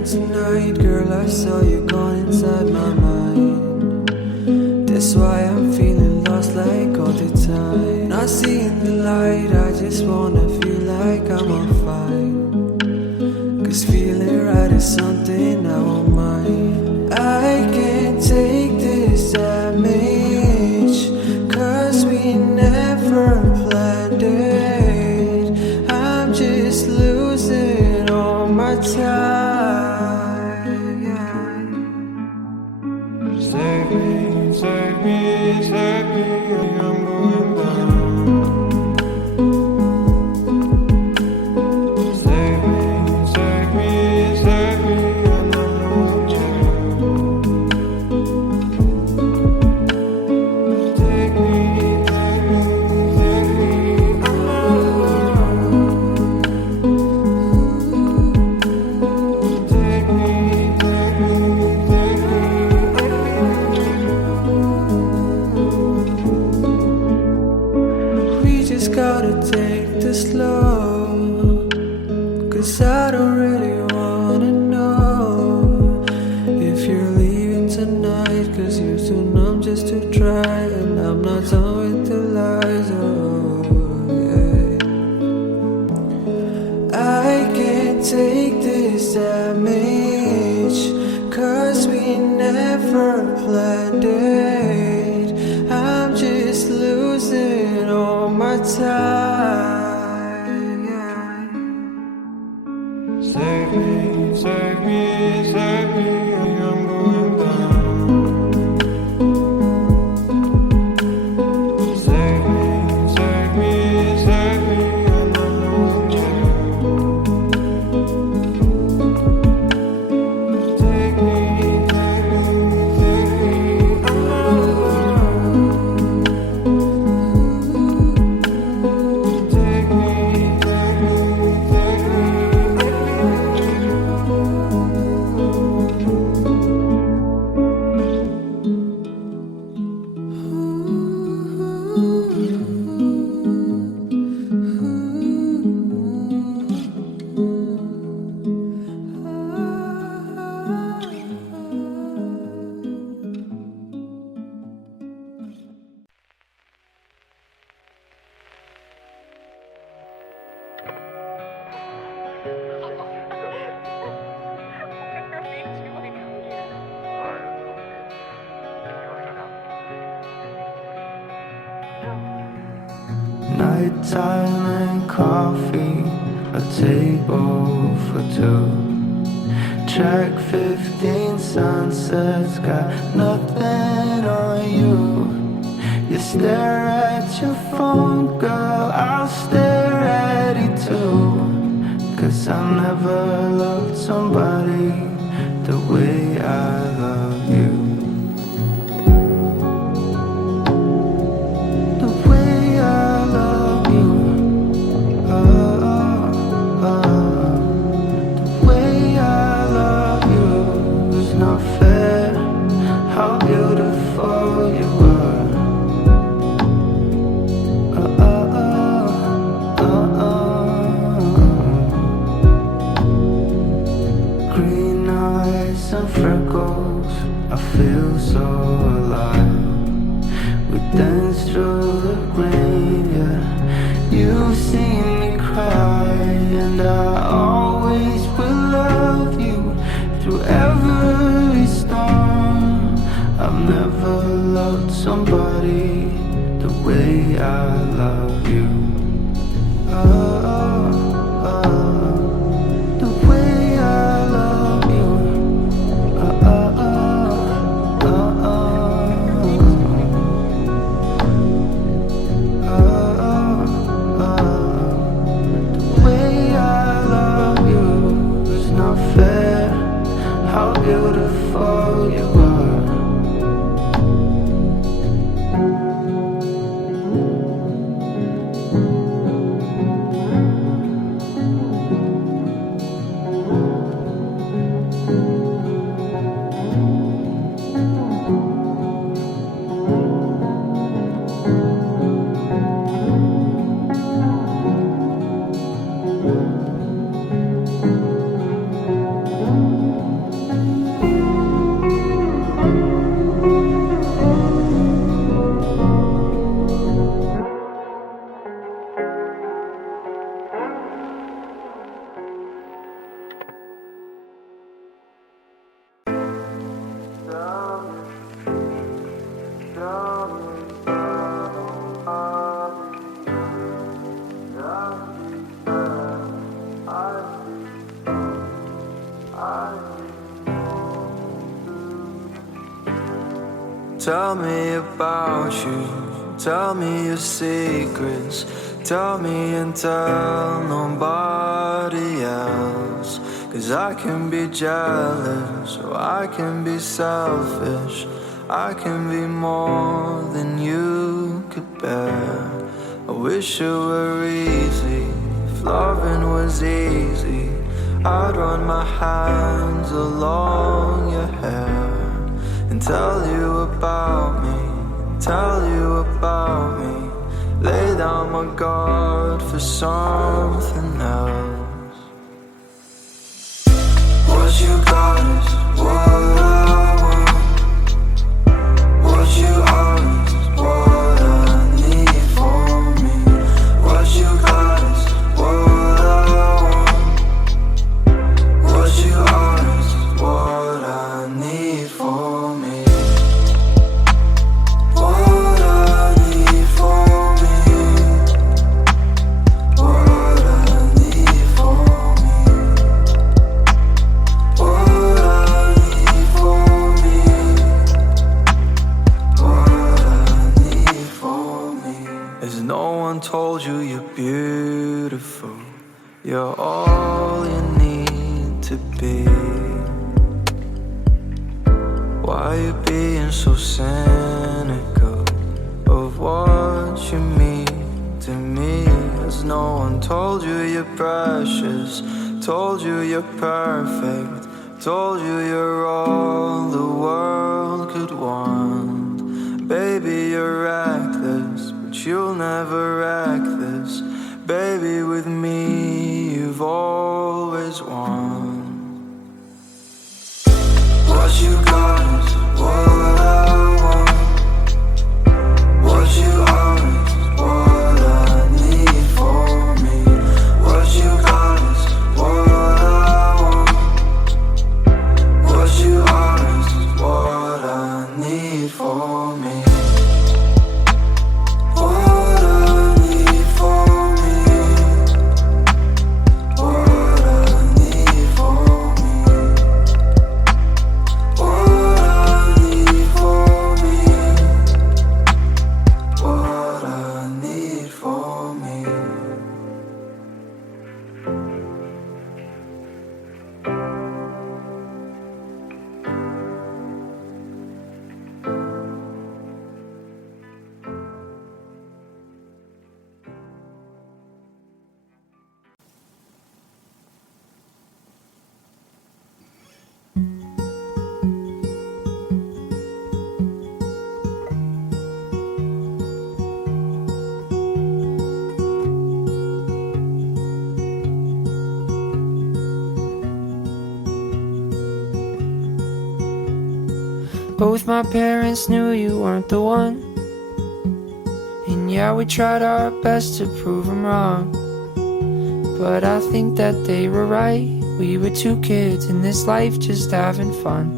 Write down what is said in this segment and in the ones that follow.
leaving tonight, girl, I saw you gone inside my mind. That's why I'm feeling lost like all the time. Not seeing the light, I just wanna feel like I'm on fire. 'Cause feeling right is something I won't mind. I can't take this damage, 'cause we never planned it. I'm just losing all my time, yeah. Save me, save me, save me, I'm going down. Save me, save me, save me, I'm not knowing you. Take me, take me, take me, I'm not alone. Take me, take me, take me, we just gotta take this slow. 'Cause I don't really wanna know if you're leaving tonight, 'cause you're too numb just to try. And I'm not done with the lies, oh yeah. I can't take this damage, 'cause we never planned it. I'm just losing all my time, yeah. Save me, save me, save me, I'm going down. Save me, save me, save me, I'm not knowing you. Take me, take me, take me, I'm not alone. Take me, take me, take me, Nighttime and coffee, a table for two. Track 15 sunsets, got nothing on you. You stare at your phone, girl, I'll stare at it too. 'Cause I never loved somebody the way I love you. The way I love you. The way I love you is not fair. How beautiful you are. Green eyes and freckles, I feel so alive. We dance through the rain, yeah. You've seen me cry, and I always will love you through every storm. I've never loved somebody the way I love you. The way I love you. The way I love you is not fair. How beautiful you are. Tell me about you, tell me your secrets. Tell me and tell nobody else. 'Cause I can be jealous, or I can be selfish. I can be more than you could bear. I wish it were easy, if loving was easy. I'd run my hands along your hair and tell you about me, tell you about me. Lay down my guard for something else. What you got is what I want. What you are is what I need for me. What you got is what I want. What you are is what I need for me. What I need for me. What I need for me. What I need for me. What I need for me. Has no one told you you're beautiful? You're all you need to be. Why you being so cynical of what you mean to me? Has no one told you you're precious? Told you you're perfect? Told you you're all the world could want? Baby, you're reckless, but you'll never wreck this. Baby, with me you've always won. What you got is what I want. What you are is what I need for me. What you got is what I want. What you are is what I need for me. What I need for me. What I need for me. What I need for me. What I need for me. Both my parents knew you weren't the one. And yeah, we tried our best to prove them wrong. But I think that they were right. We were two kids in this life just having fun.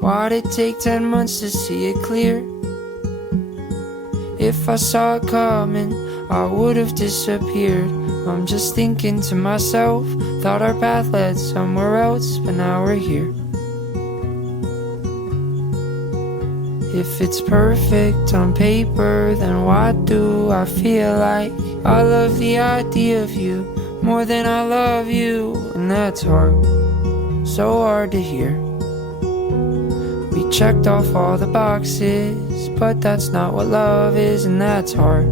Why'd it take 10 months to see it clear? If I saw it coming, I would've disappeared. I'm just thinking to myself, thought our path led somewhere else, but now we're here. If it's perfect on paper, then why do I feel like I love the idea of you more than I love you? And that's hard, so hard to hear. We checked off all the boxes, but that's not what love is, and that's hard.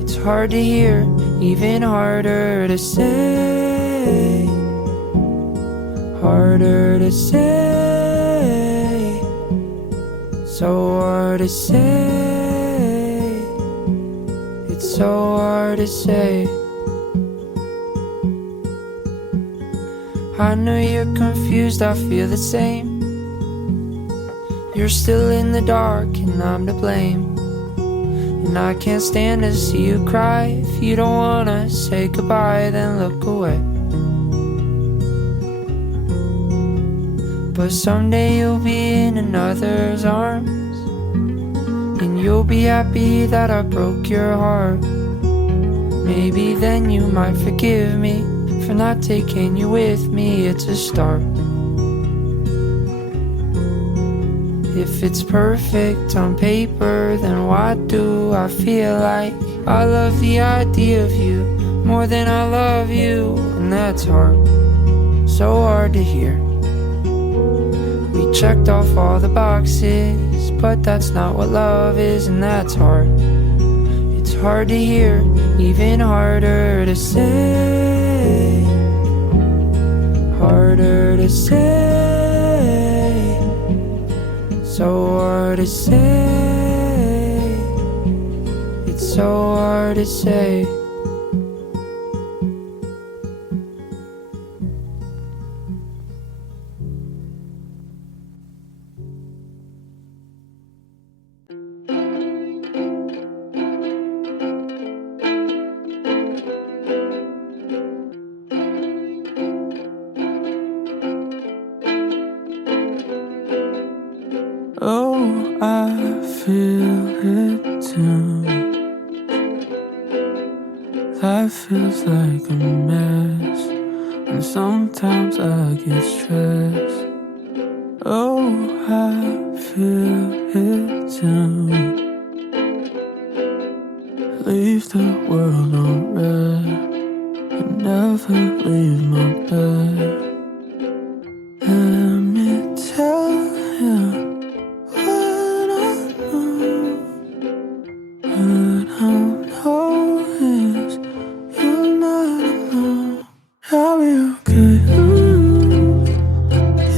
It's hard to hear, even harder to say. Harder to say. So hard to say. It's so hard to say. I know you're confused, I feel the same. You're still in the dark and I'm to blame. And I can't stand to see you cry. If you don't wanna say goodbye, then look away. But someday you'll be in another's arms, and you'll be happy that I broke your heart. Maybe then you might forgive me for not taking you with me. It's a start. If it's perfect on paper, then why do I feel like I love the idea of you more than I love you? And that's hard, so hard to hear. We checked off all the boxes, but that's not what love is, and that's hard. It's hard to hear, even harder to say. Harder to say. So hard to say. It's so hard to say. Oh, I feel it too. Life feels like a mess, and sometimes I get stressed. Oh, I feel it too. Leave the world on red and never leave my bed. Let me tell you what I know. What I know is you're not alone. I'll be okay.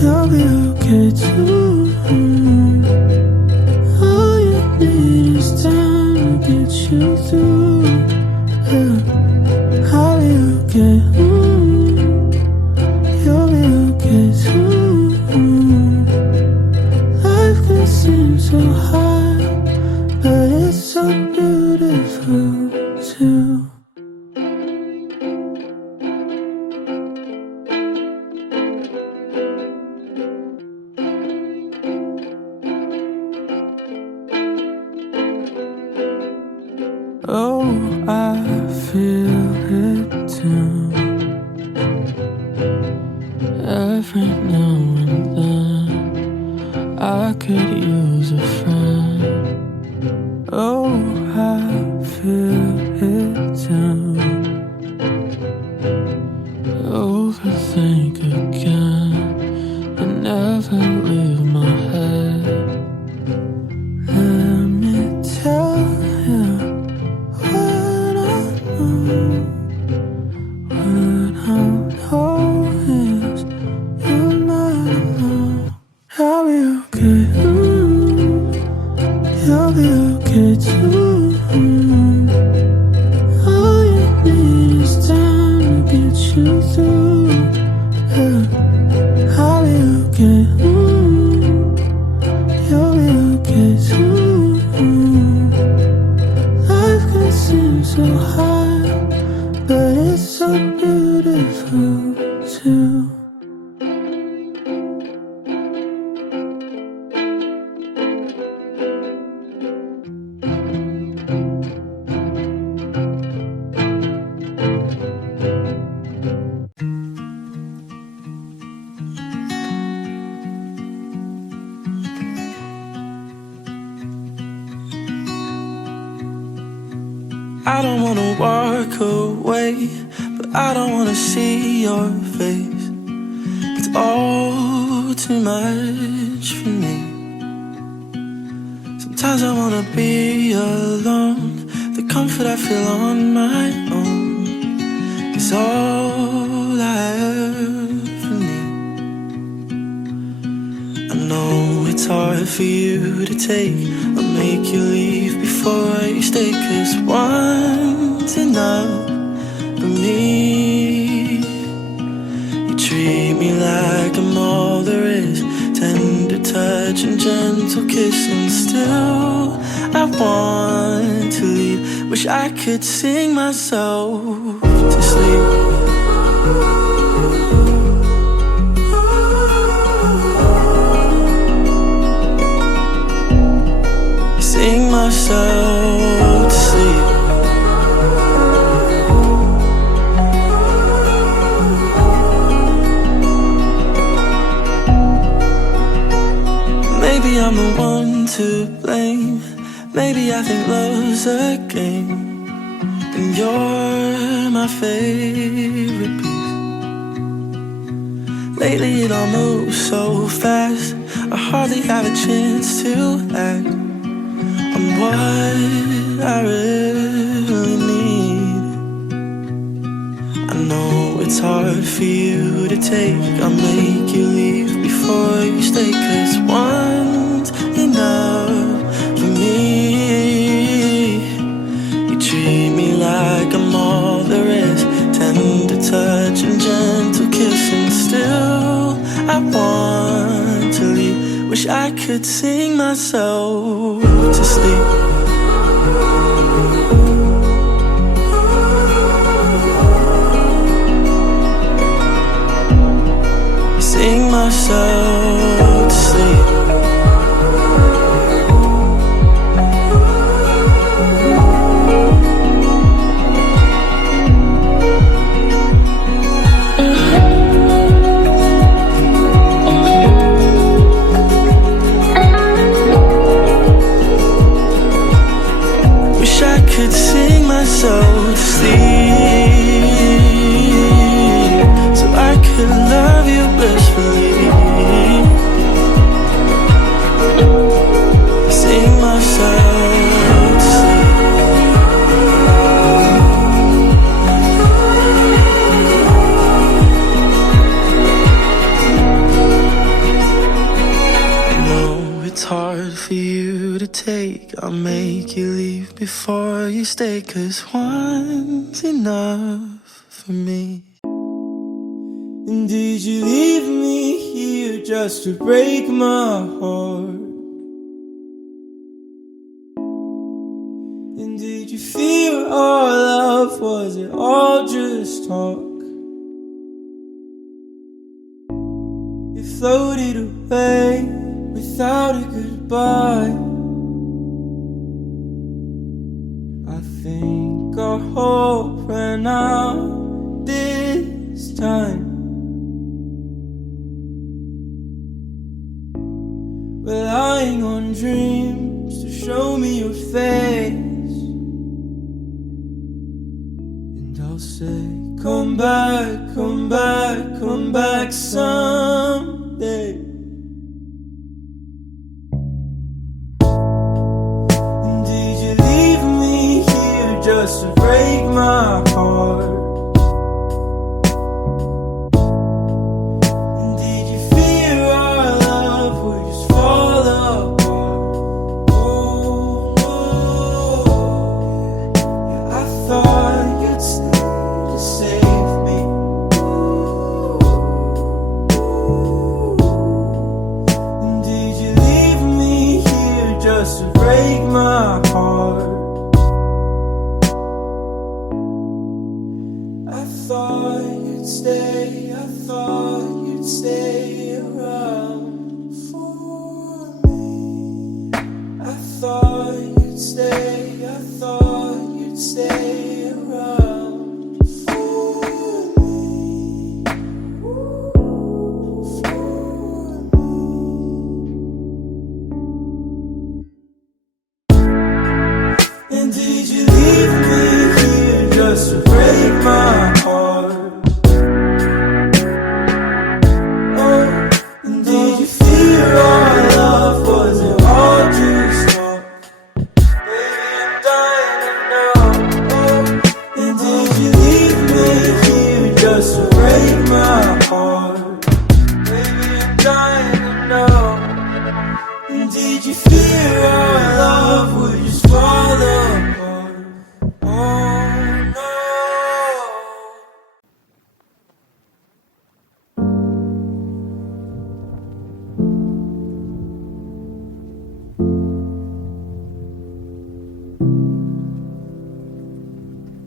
You'll be okay too. All you need is time to get you through. Yeah. I'll be okay. You'll be okay too. Life can seem so hard, but it's so beautiful too. Oh, I feel it too. Every now and then I could use a friend. Oh, I feel it too. Overthink again and never leave my head. Let me tell you what I know. What I know is you're not alone. I'll be okay. You'll be okay too. All you need is time to get you through. Yeah. I'll be okay. You'll be okay too. Life can seem so hard, but it's so beautiful too. I don't wanna walk away, but I don't wanna see your face. It's all too much for me. Sometimes I wanna be alone. The comfort I feel on my own is all I ever need. I know it's hard for you to take. I'll make you leave before you stay, 'cause one's enough for me. You treat me like I'm all there is, tender touch and gentle kiss, and still I want to leave. Wish I could sing myself to sleep. Sing myself to sleep. Maybe I'm the Maybe I think love's a game, and you're my favorite piece. Lately it all moves so fast, I hardly have a chance to act on what I really need. I know it's hard for you to take, I'll make you leave before you stay, 'cause one's enough for me. You treat me like I'm all there is, tender touch and gentle kiss, and still I want to leave. Wish I could sing myself to sleep. Sing myself to sleep. Wish I could sing myself to sleep, so I could love you blissfully. Sing myself to sleep. I know it's hard for you to take, I'll make you leave before you stay, 'cause one's enough for me. And did you leave me here just to break my heart? And did you fear our love? Was it all just talk? It floated away without a goodbye. I think our hope ran out this time. Relying on dreams to show me your face, and I'll say, come back, come back, come back someday. And did you leave me here just to break my heart?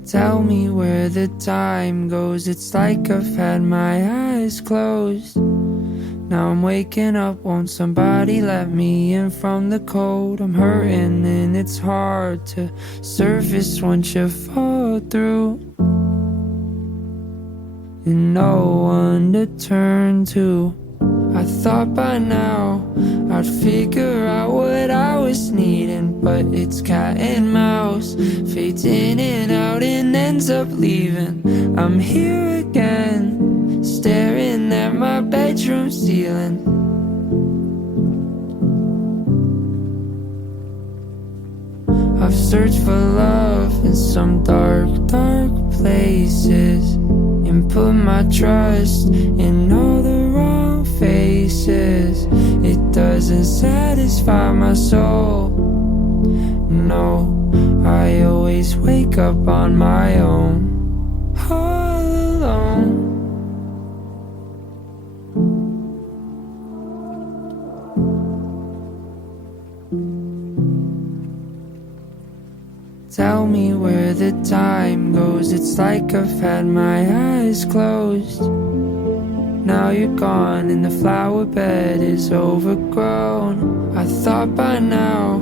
Tell me where the time goes, it's like I've had my eyes closed. Now I'm waking up, won't somebody let me in from the cold? I'm hurting and it's hard to surface once you fall through, and no one to turn to. I thought by now I'd figure out what I was needing, but it's cat and mouse, fades in and out and ends up leaving. I'm here again, staring at my bedroom ceiling. I've searched for love in some dark, dark places, and put my trust in all the wrong faces. It doesn't satisfy my soul. No, I always wake up on my own, all alone. Tell me where the time goes. It's like I've had my eyes closed. Now you're gone and the flower bed is overgrown. I thought by now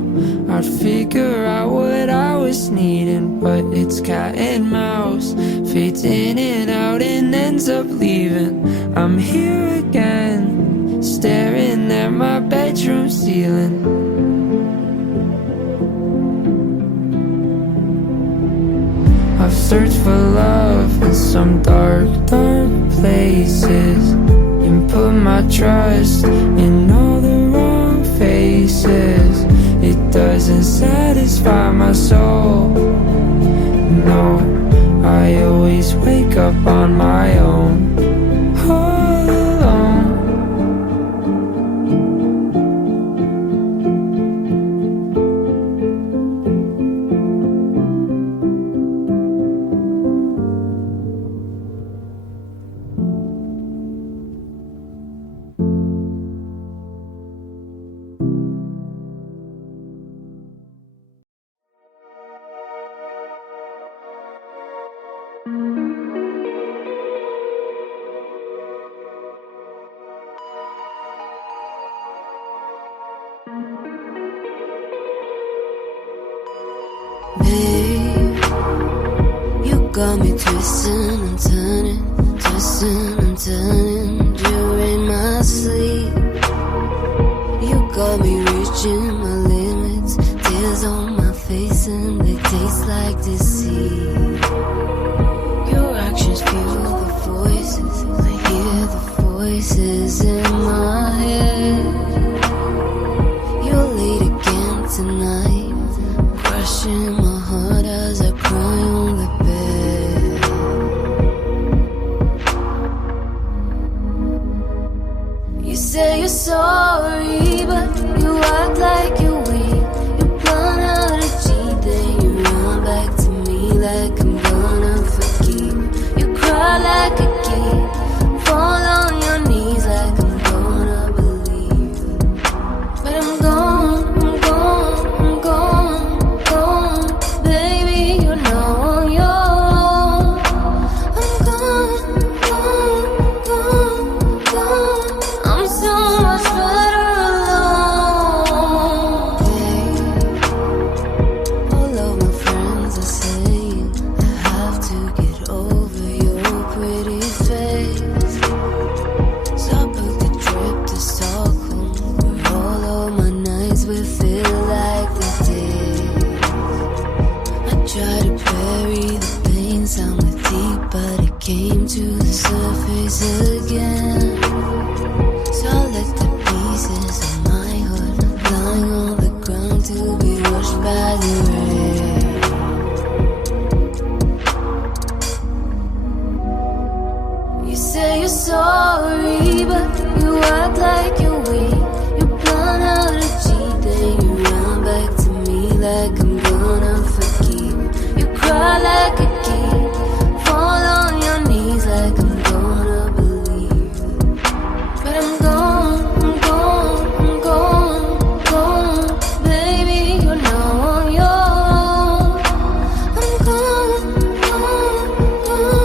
I'd figure out what I was needing, but it's cat and mouse, fades in and out and ends up leaving. I'm here again, staring at my bedroom ceiling. I've searched for love in some dark, dark places, and put my trust in all the wrong faces. It doesn't satisfy my soul. No, I always wake up on my own, all alone. Babe, you got me twisting and turning, during my sleep. You got me reaching my limits, tears on my face and they taste like deceit. Your actions fuel the voices, I hear the voices in my head. You're late again tonight, crushing my heart as I cry on the bed. You say you're sorry, but you act like you're weak. You plan how to cheat, then you run back to me like I'm gonna forgive. You cry like a kid, fall on your knees like I'm gonna believe. But I'm gone, I'm gone, I'm gone, gone. Baby, you're now on your own. I'm gone, gone, gone, gone. I'm so much better alone. Hey, all of my friends are saying I have to get over your pretty face. So I booked a trip to Stockholm, where all of my nights will feel like the day. I tried to bury the pain somewhere deep, but it came to the surface again. So I let the pieces of my heart lying on the ground to be washed by the rain. You say you're sorry, but you act like you're weak. You plan how to cheat, then you run back to me like I'm gonna forgive. You cry like a kid, fall on your knees like I'm gonna believe. But I'm gone, I'm gone, I'm gone, gone. Baby, you're now on your own. I'm gone, gone, gone,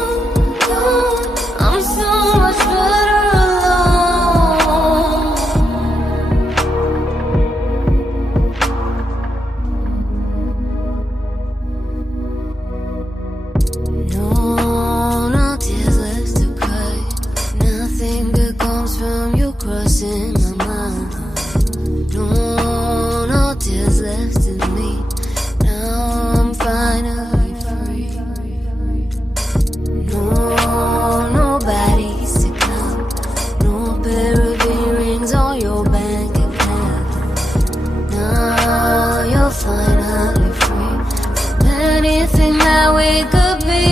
gone. I'm so much better alone. we could be.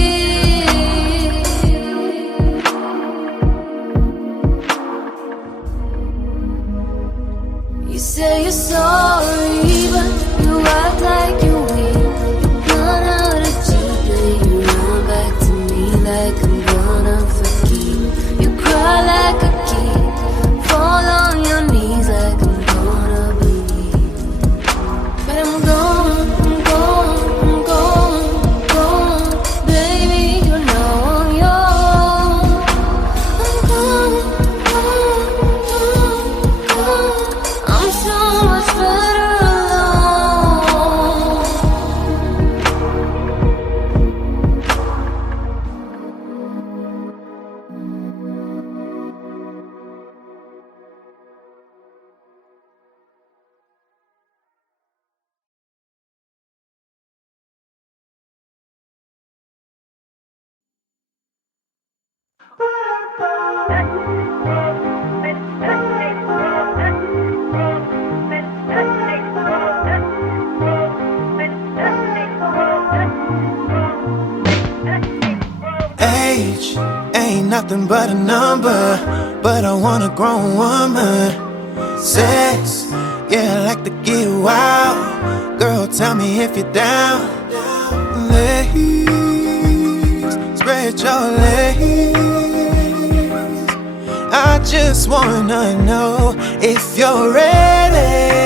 You say you're sorry, but you act like you're weak. You run out of cheap, then you run back to me like I'm gonna forgive. You cry like a kid, fall on your knees like I'm gonna believe. But I'm gone, I'm gone, I'm gone, gone. Baby, you're now on your own. I'm gone, gone, gone, gone. I'm so much better alone. Age ain't nothing but a number, but I want a grown woman. Sex, yeah, I like to get wild. Girl, tell me if you're down. Legs, spread your legs. I just wanna know if you're ready.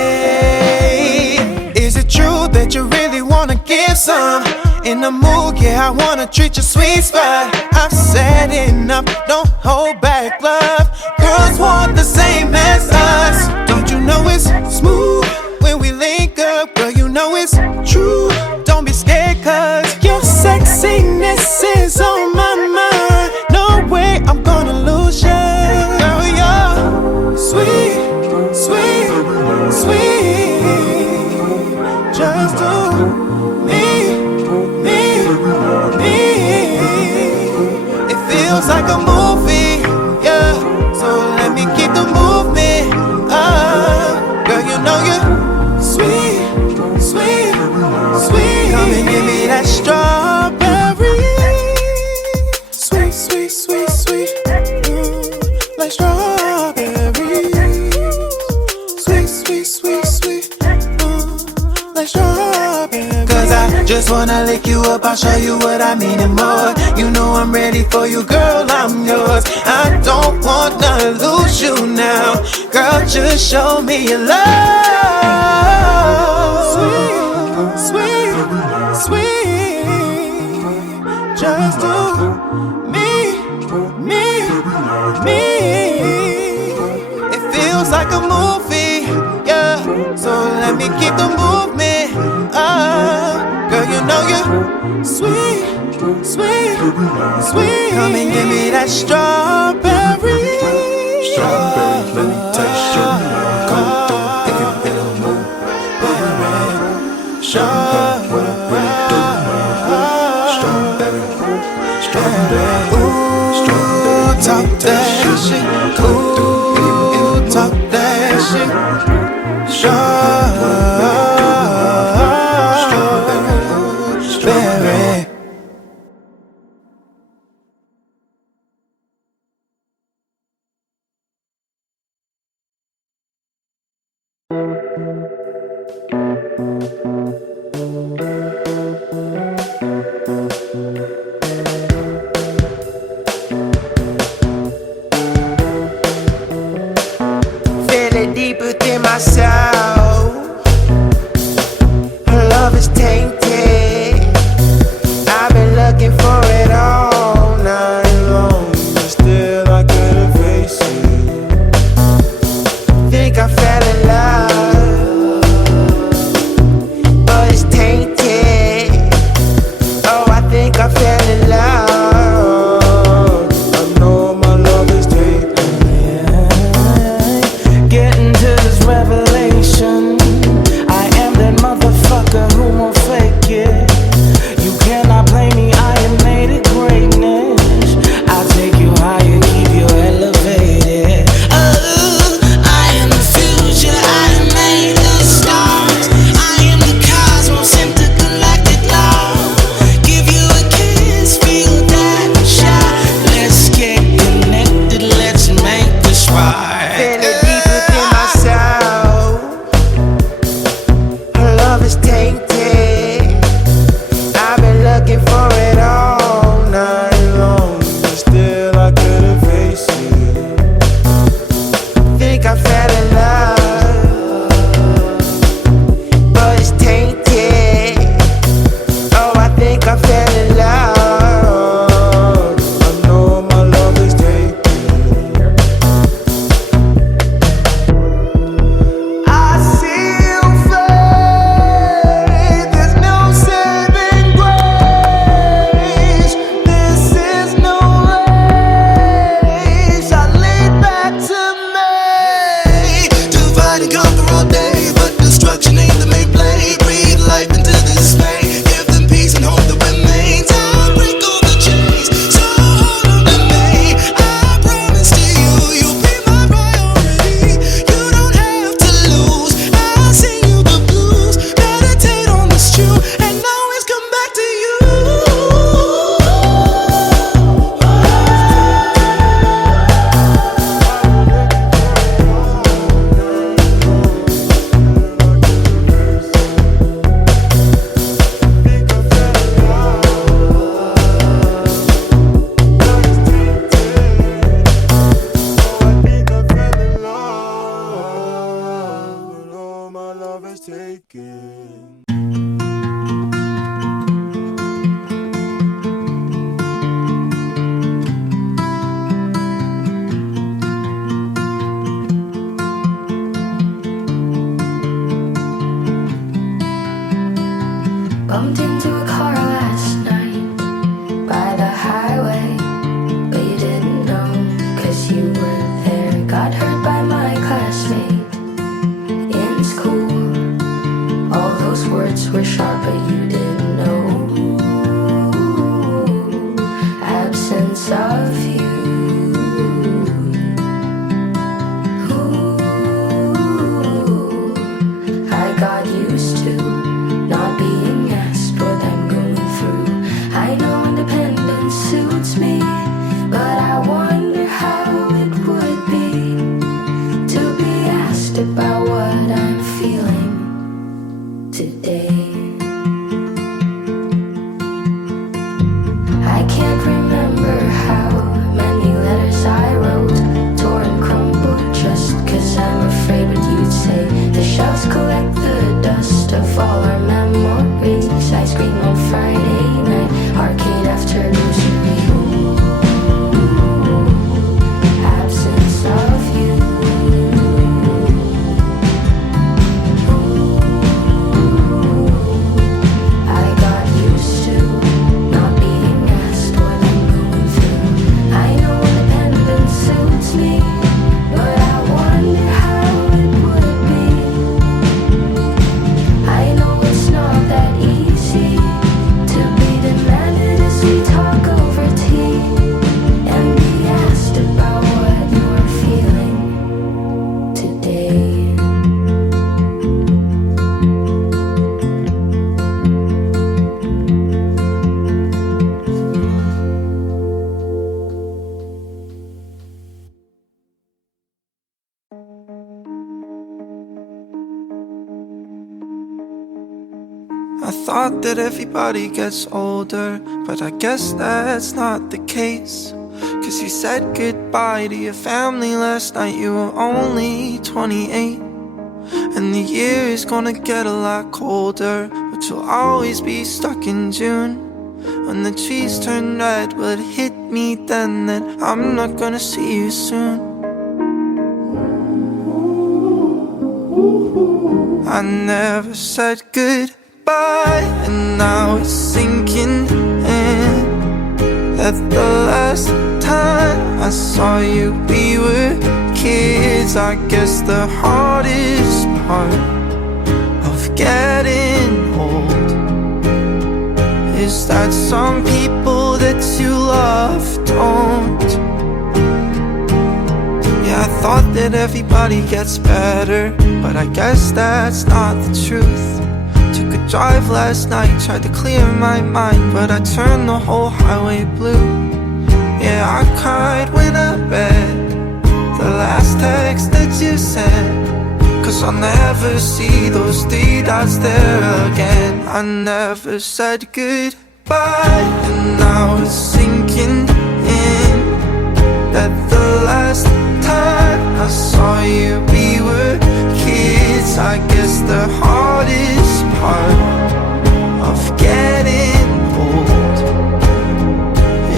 Is it true that you really wanna give some? In the mood, yeah, I wanna treat you sweet spot. I've said enough, don't hold back, love. Girls want the same as us. Don't you know it's smooth when we link up? Girl, you know it's true. Don't be scared, cause your sexiness is on my mind. No way I'm gonna lose you. Girl, you're sweet, sweet, sweet. Just do me. It feels like a movie, yeah. So let me keep the movement up. Girl, you know you're sweet, sweet, sweet. Come and give me that strawberry. Sweet, sweet, sweet, sweet. Like strawberries. Sweet, sweet, sweet, sweet. Like strawberries. Cause I just wanna lick you up, I'll show you what I mean and more. You know I'm ready for you, girl, I'm yours. I don't wanna lose you now. Girl, just show me your love. Sweet, sweet, sweet. Just do me, me, me. It feels like a movie, yeah. So let me keep the movement up. Girl, you know you're sweet, sweet, sweet. Come and give me that strawberry. Strawberry, let me taste your love. Come through if you're in the mood. Strawberry, what I really do, man. Strawberry, strawberry, Ooh, talk that shit. Ooh, talk that shit. Strawberry. Feel it deep within my soul. Her love is tainted. I've been looking for it all night long, but still I couldn't face it. Think I fell in love, but it's tainted. Oh, I think I fell in love. I know my love is tainted. Getting to this revelation, I am that motherfucker who won't fake it. You cannot blame me, I am made of greatness. I'll take you higher, keep you elevated. Oh, I am the future, I am made of stars. I am the cosmos, intergalactic law. Give you a again. Bumped into a car last night by the highway, but you didn't know, 'cause you were there. Got hurt by my classmate in school. All those words were sharp, but you didn't know. Absence of you. Ooh, I got used to not being asked what I'm going through. I know independence suits me, but I wonder how it would be to be asked about what I'm feeling today. I can't remember how many letters I wrote, tore and crumbled just 'cause I'm afraid what you'd say. The shelves collect the dust of all our memories. Ice cream on Friday night, arcade after nursery. Absence of you. I got used to not being asked what I'm going through. I know independence suits me, but I wonder how it would be. I know it's not that easy to be demanded as we talk over tea and be asked about what you're feeling today. I thought that everybody gets older, but I guess that's not the case. 'Cause you said goodbye to your family last night, you were only 28. And the year is gonna get a lot colder, but you'll always be stuck in June. When the trees turn red, will it hit me then that I'm not gonna see you soon? I never said goodbye, and now it's sinking in that the last time I saw you we were kids. I guess the hardest part of getting old is that some people that you love don't. Yeah, I thought that everybody gets better, but I guess that's not the truth. Took a drive last night, tried to clear my mind, but I turned the whole highway blue. Yeah, I cried when I read the last text that you sent, 'cause I'll never see those 3 dots there again. I never said goodbye, and now it's sinking in that the last time I saw you we were kids. I guess the hardest part of getting old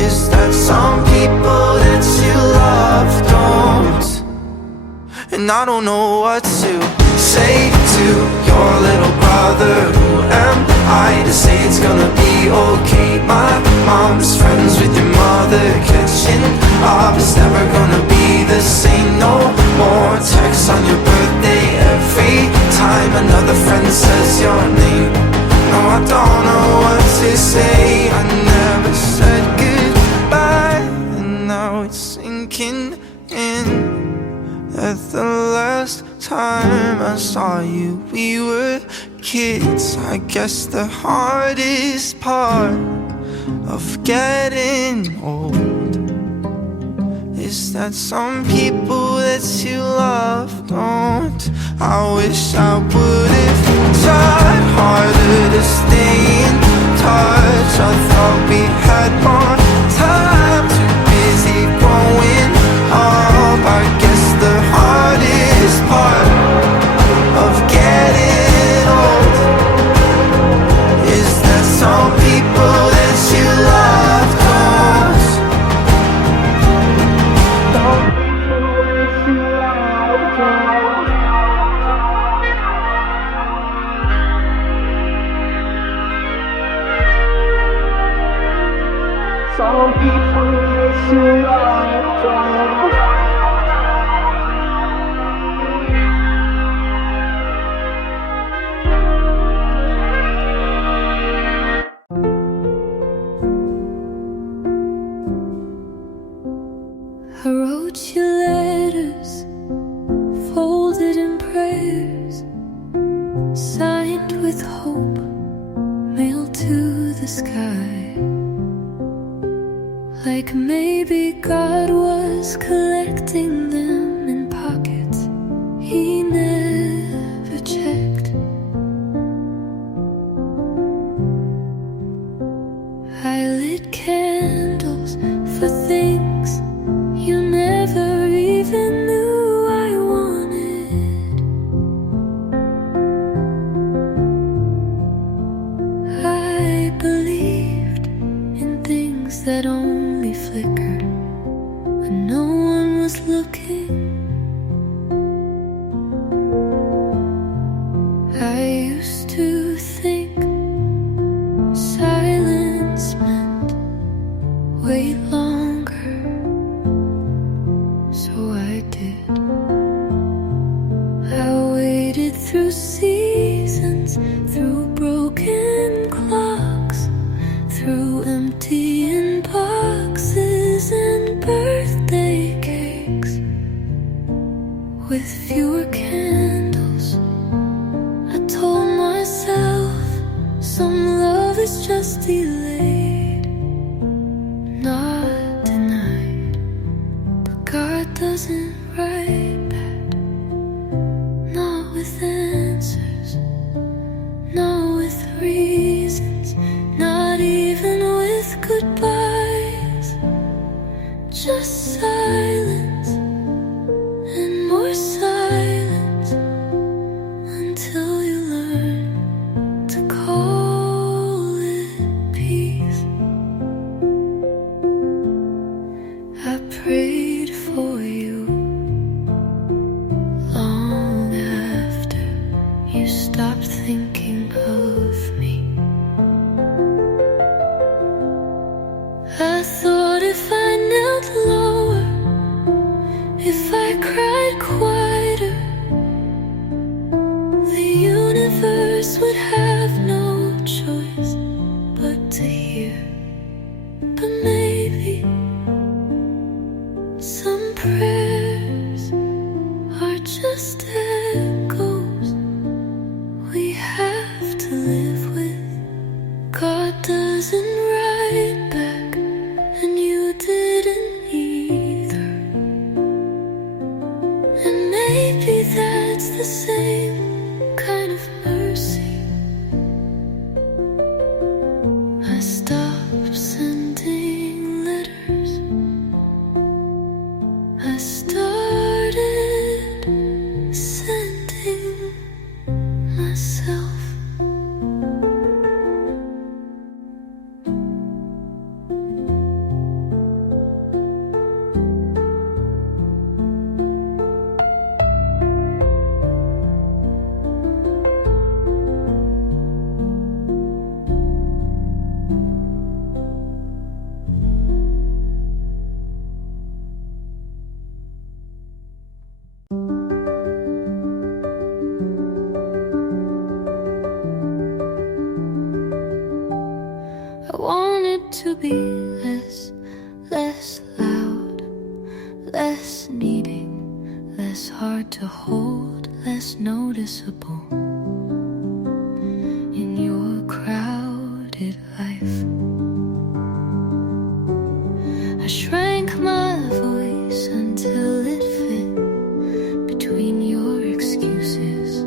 is that some people that you love don't. And I don't know what to say to your little brother. Who am I to say it's gonna be okay? My mom's friends with your mother, catching up. It's never gonna be the same. No more texts on your birthday every time another friend says your name. No, I don't know what to say. I never said goodbye, and now it's sinking in that the last time I saw you we were kids. I guess the hardest part of getting old is that some people that you love don't. I wish I would've tried harder to stay in touch. I thought we had more time, too busy growing up. I guess the hardest part of getting old Some people miss you like I wrote you letters, folded in prayers, signed with hope, mailed to the sky. Like maybe God was collecting them in pockets he never checked. I lit candles for things you never even knew I wanted. I believed in things that only flickered when no one was looking. I used to think silence meant wait longer, so I did. I waited through seasons, through broken clocks, through empty inboxes and birthday cakes. With fewer candles, I told myself some love is just delayed, not denied. But God doesn't write back, not with answers, not with reasons, not even with goodbyes. Just silence and more silence until you learn to call it peace. I prayed for you long after you stopped thinking of me. I thought if I knelt lower, if I cried quieter, the universe would have no choice but to hear. But maybe some prayers are just echoes we have to live with. God doesn't write back, and you didn't either. And maybe that's the same kind of mercy. I stopped sending letters. I started sending myself. I wanted to be less loud, less needing, less hard to hold, less noticeable in your crowded life. I shrank my voice until it fit between your excuses.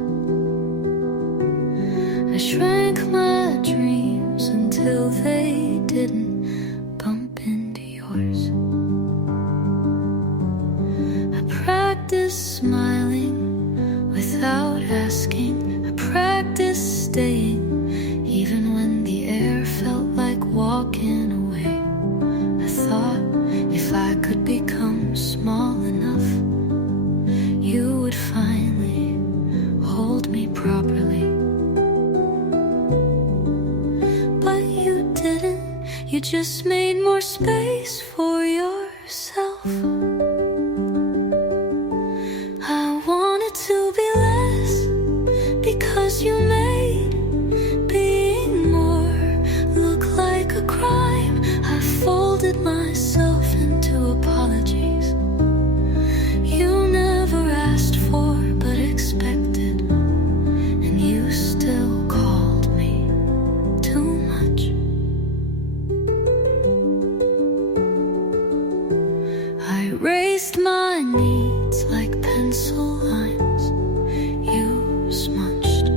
I shrank my dreams until they didn't bump into yours. I practiced smiling without asking. I practiced staying even when the air felt like walking away. I thought if I could become small enough, you would finally hold me properly. But you didn't. You just made more space for yourself. I wanted to be less because you made being more look like a crime. I folded myself into apologies you never asked for but expected, and you still called me too much. I erased my needs like pencil lines you smudged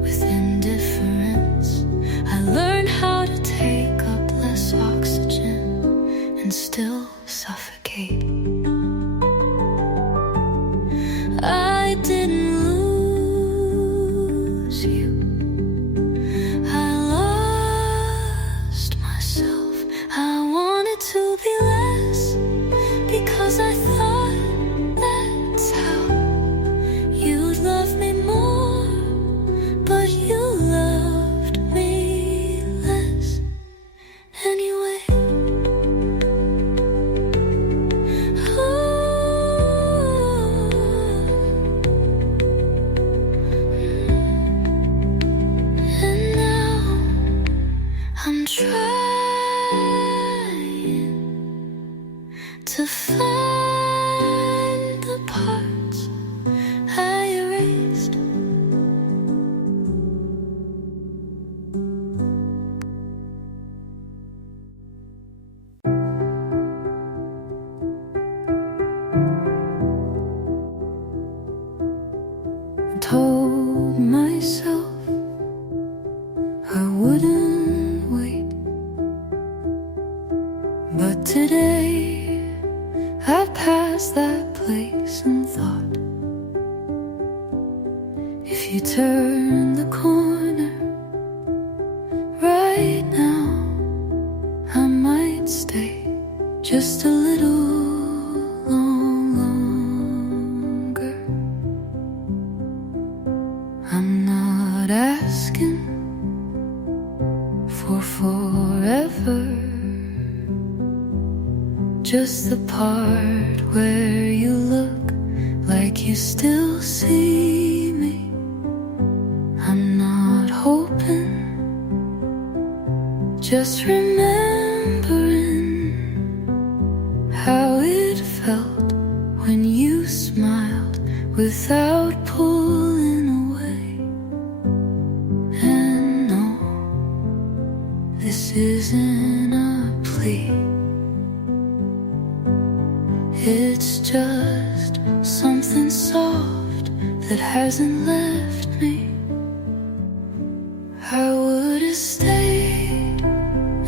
with indifference. I learned how to take up less oxygen and still suffocate. I didn't lose you, I lost myself. I wanted to be less because I thought that's how you'd love me more, but you loved me less anyway. And now I'm trying to find the parts I erased. I told myself I wouldn't wait, but today I passed that place and thought, if you turn the corner right now, I might stay just a little longer. I'm not asking for forever, just the part where you look like you still see me. I'm not hoping, just remembering how it felt when you smiled without pulling away. And no, this isn't a plea, it's just something soft that hasn't left me. I would have stayed,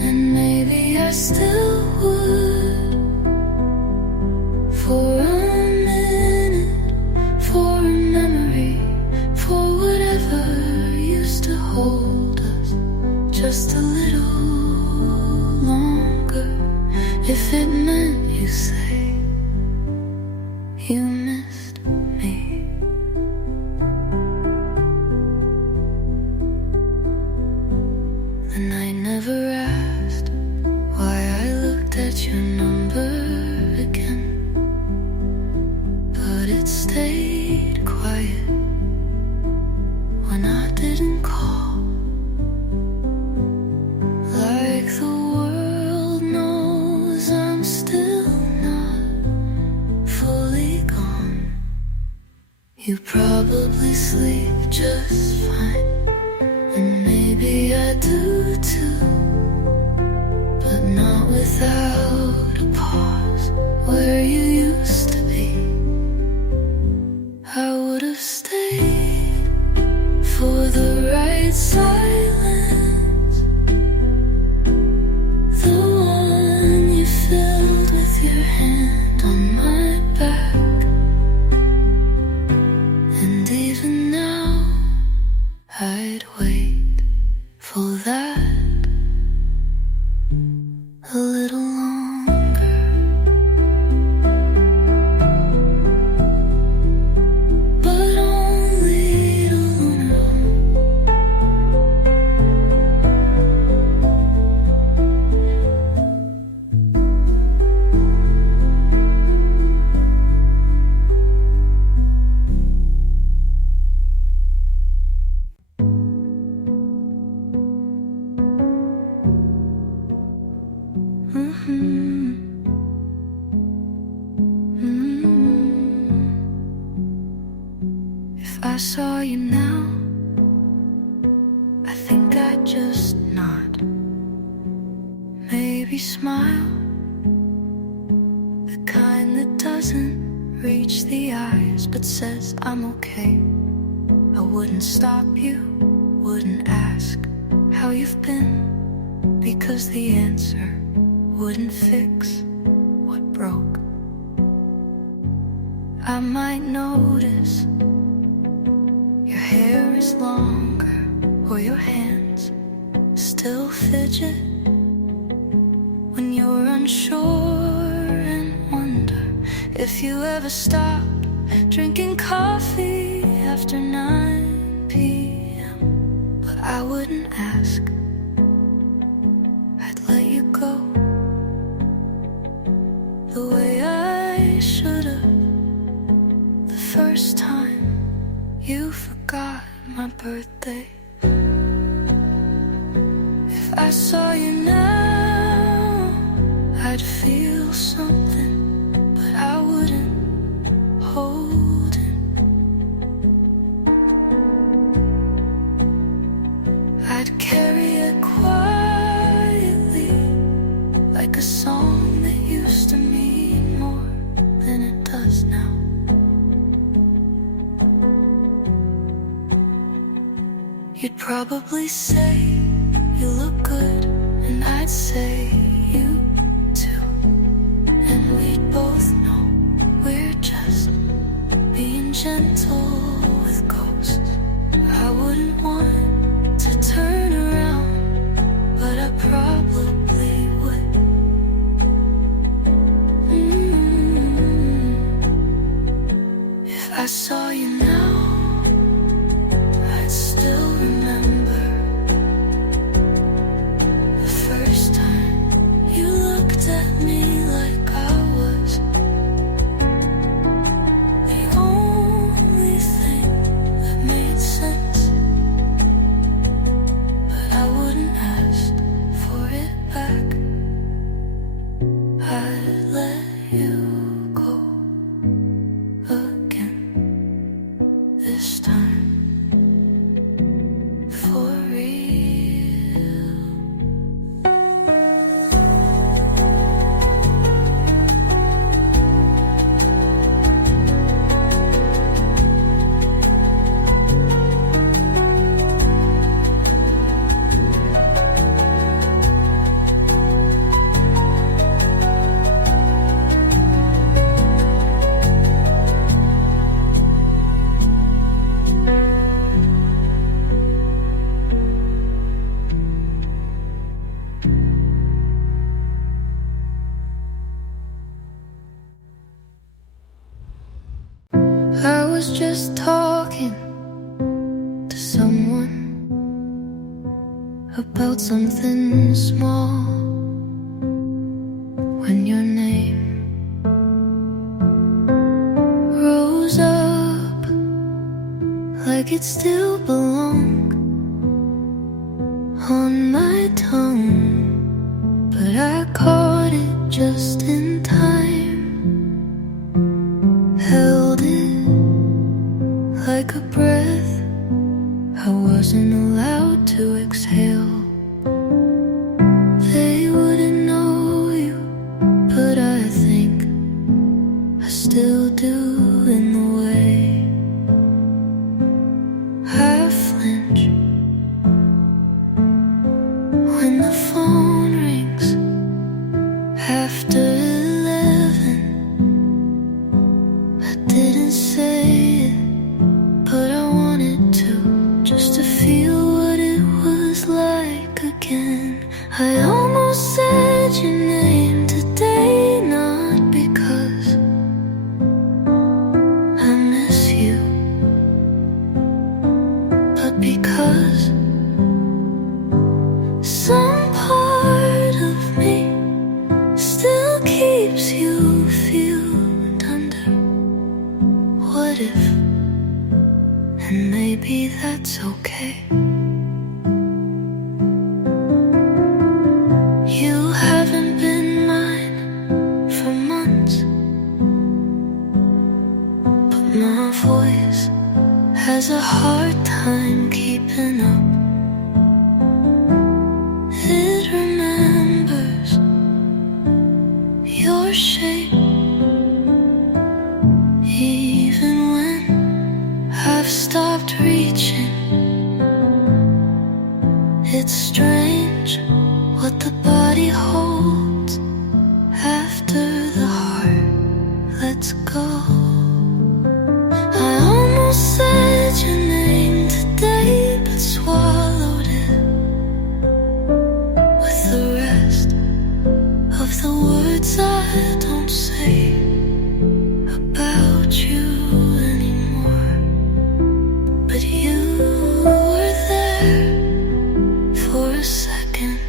and maybe I still would, for a minute, for a memory, for whatever used to hold us just a little longer. If it meant you say you missed me. And I never asked why I looked at your number again, but it stayed quiet when I didn't call. Like the world knows I'm still not fully gone. You probably sleep just fine, and maybe I do too, but not without a pause where you used to be. I would have stayed for the right silence, the one you filled with your hand on my back. And even now I'd wait for that a little longer. But only to know If I saw you now, I think I'd just nod, maybe smile, the kind that doesn't reach the eyes but says I'm okay. I wouldn't stop you, wouldn't ask how you've been, because the answer wouldn't fix what broke. I might notice your hair is longer, or your hands still fidget when you're unsure, and wonder if you ever stop drinking coffee after 9 p.m. But I wouldn't ask, I'd let you go the way I should've the first time you forgot my birthday. If I saw you now, I'd feel something, but I wouldn't hold it. I'd carry it quietly, like a song that used to mean more than it does now. You'd probably say you look good, and I'd say you too, and we'd both know we're just being gentle with ghosts. I wouldn't want to turn around, but I probably would. If I saw you now, I'd still remember the first time you looked at me like I was the only thing that made sense. But I wouldn't ask for it back, I'd let you go again, this time for real. I was just talking to someone about something small when your name rose up like it still belonged on my tongue, but I caught it just in time, held it like a breath I wasn't allowed to exhale. They wouldn't know you, but I think I still do in the way I flinch when the phone rings after 11. I didn't say it, but I wanted to, just to feel what it was like again. I almost said your name today, not because I miss you, but because some part of me still keeps has a hard time keeping up. It remembers your shape, even when I've stopped reaching. It's strange what the body holds after the heart lets go. I almost said your name today, but swallowed it with the rest of the words I don't say about you anymore. But you were there for a second.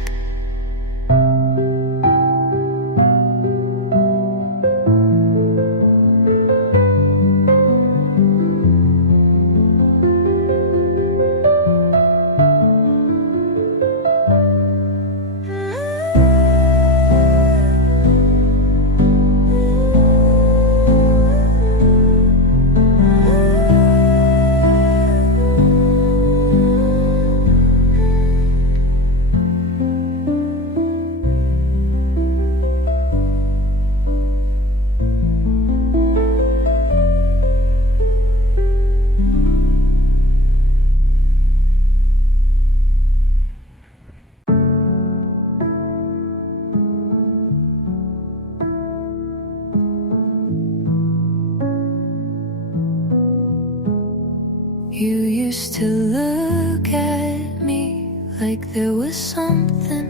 You used to look at me like there was something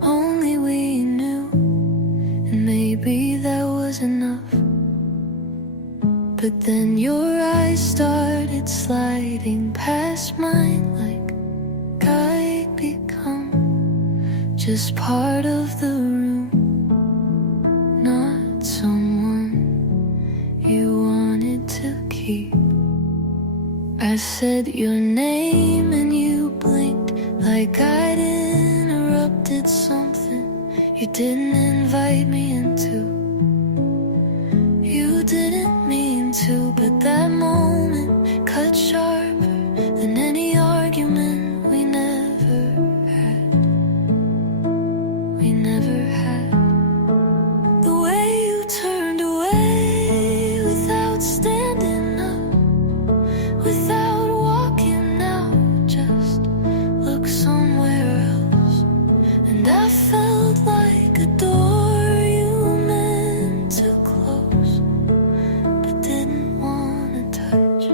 only we knew, and maybe that was enough. But then your eyes started sliding past mine like I'd become just part of the room, not someone you wanted to keep. I said your name and you blinked like I'd interrupted something you didn't invite me into. You didn't mean to, but that moment cut sharper than any argument we never had. We never had. The way you turned away without standing up, without walking out, just look somewhere else. And I felt like a door you meant to close, but didn't want to touch.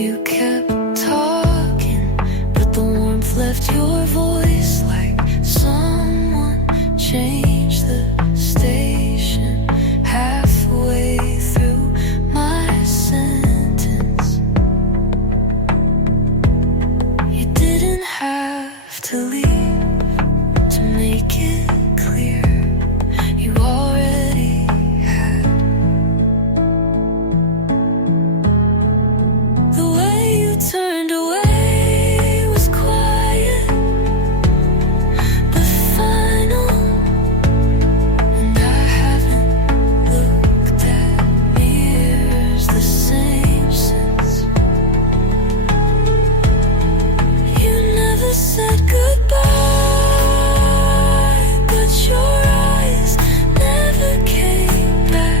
You kept talking, but the warmth left your voice like someone changed the station halfway through my sentence. You didn't have to leave to make it clear you already had. The way you turned away was quiet but final, and I haven't looked at mirrors the same since. You never said goodbye, but your eyes never came back.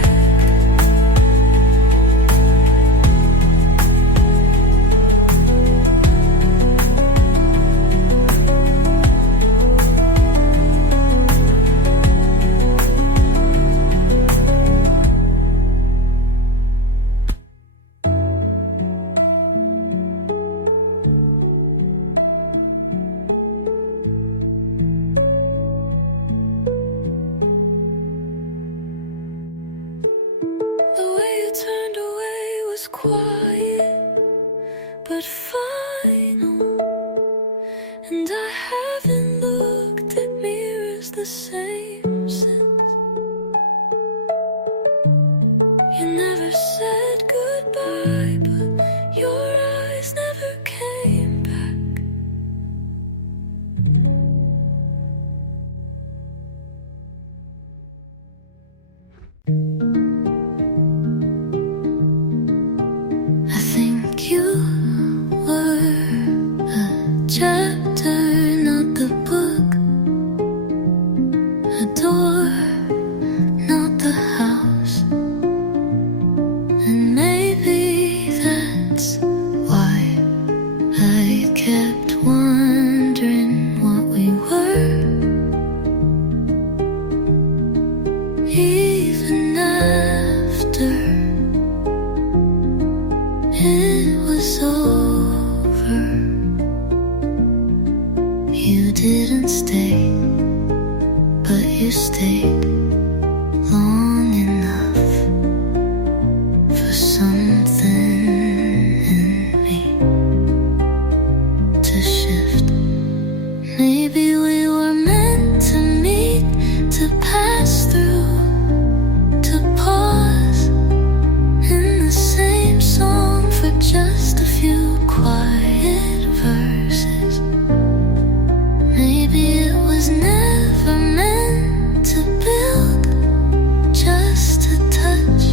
The way you turned away was quiet but final, and I haven't looked at mirrors the same since. You never said goodbye, but your eyes never came back. You didn't stay, but you stayed long enough for something in me to shift. Maybe we were meant to meet, to pass through, to pause in the same song for just a few quiet verses. Maybe it was never meant to build, just to touch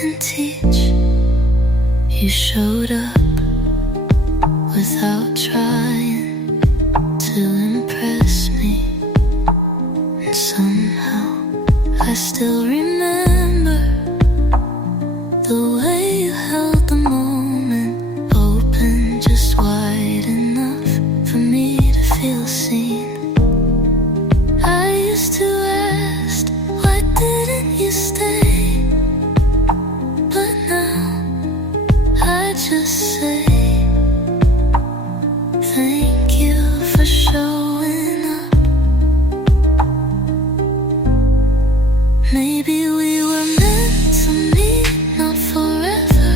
and teach. You showed up without trying to impress me, and somehow I still remember the way you held the moment open, just wide enough for me to feel seen. I used to ask, why didn't you stay? But now I just say, thank you for showing up. Maybe we were meant to meet, not forever,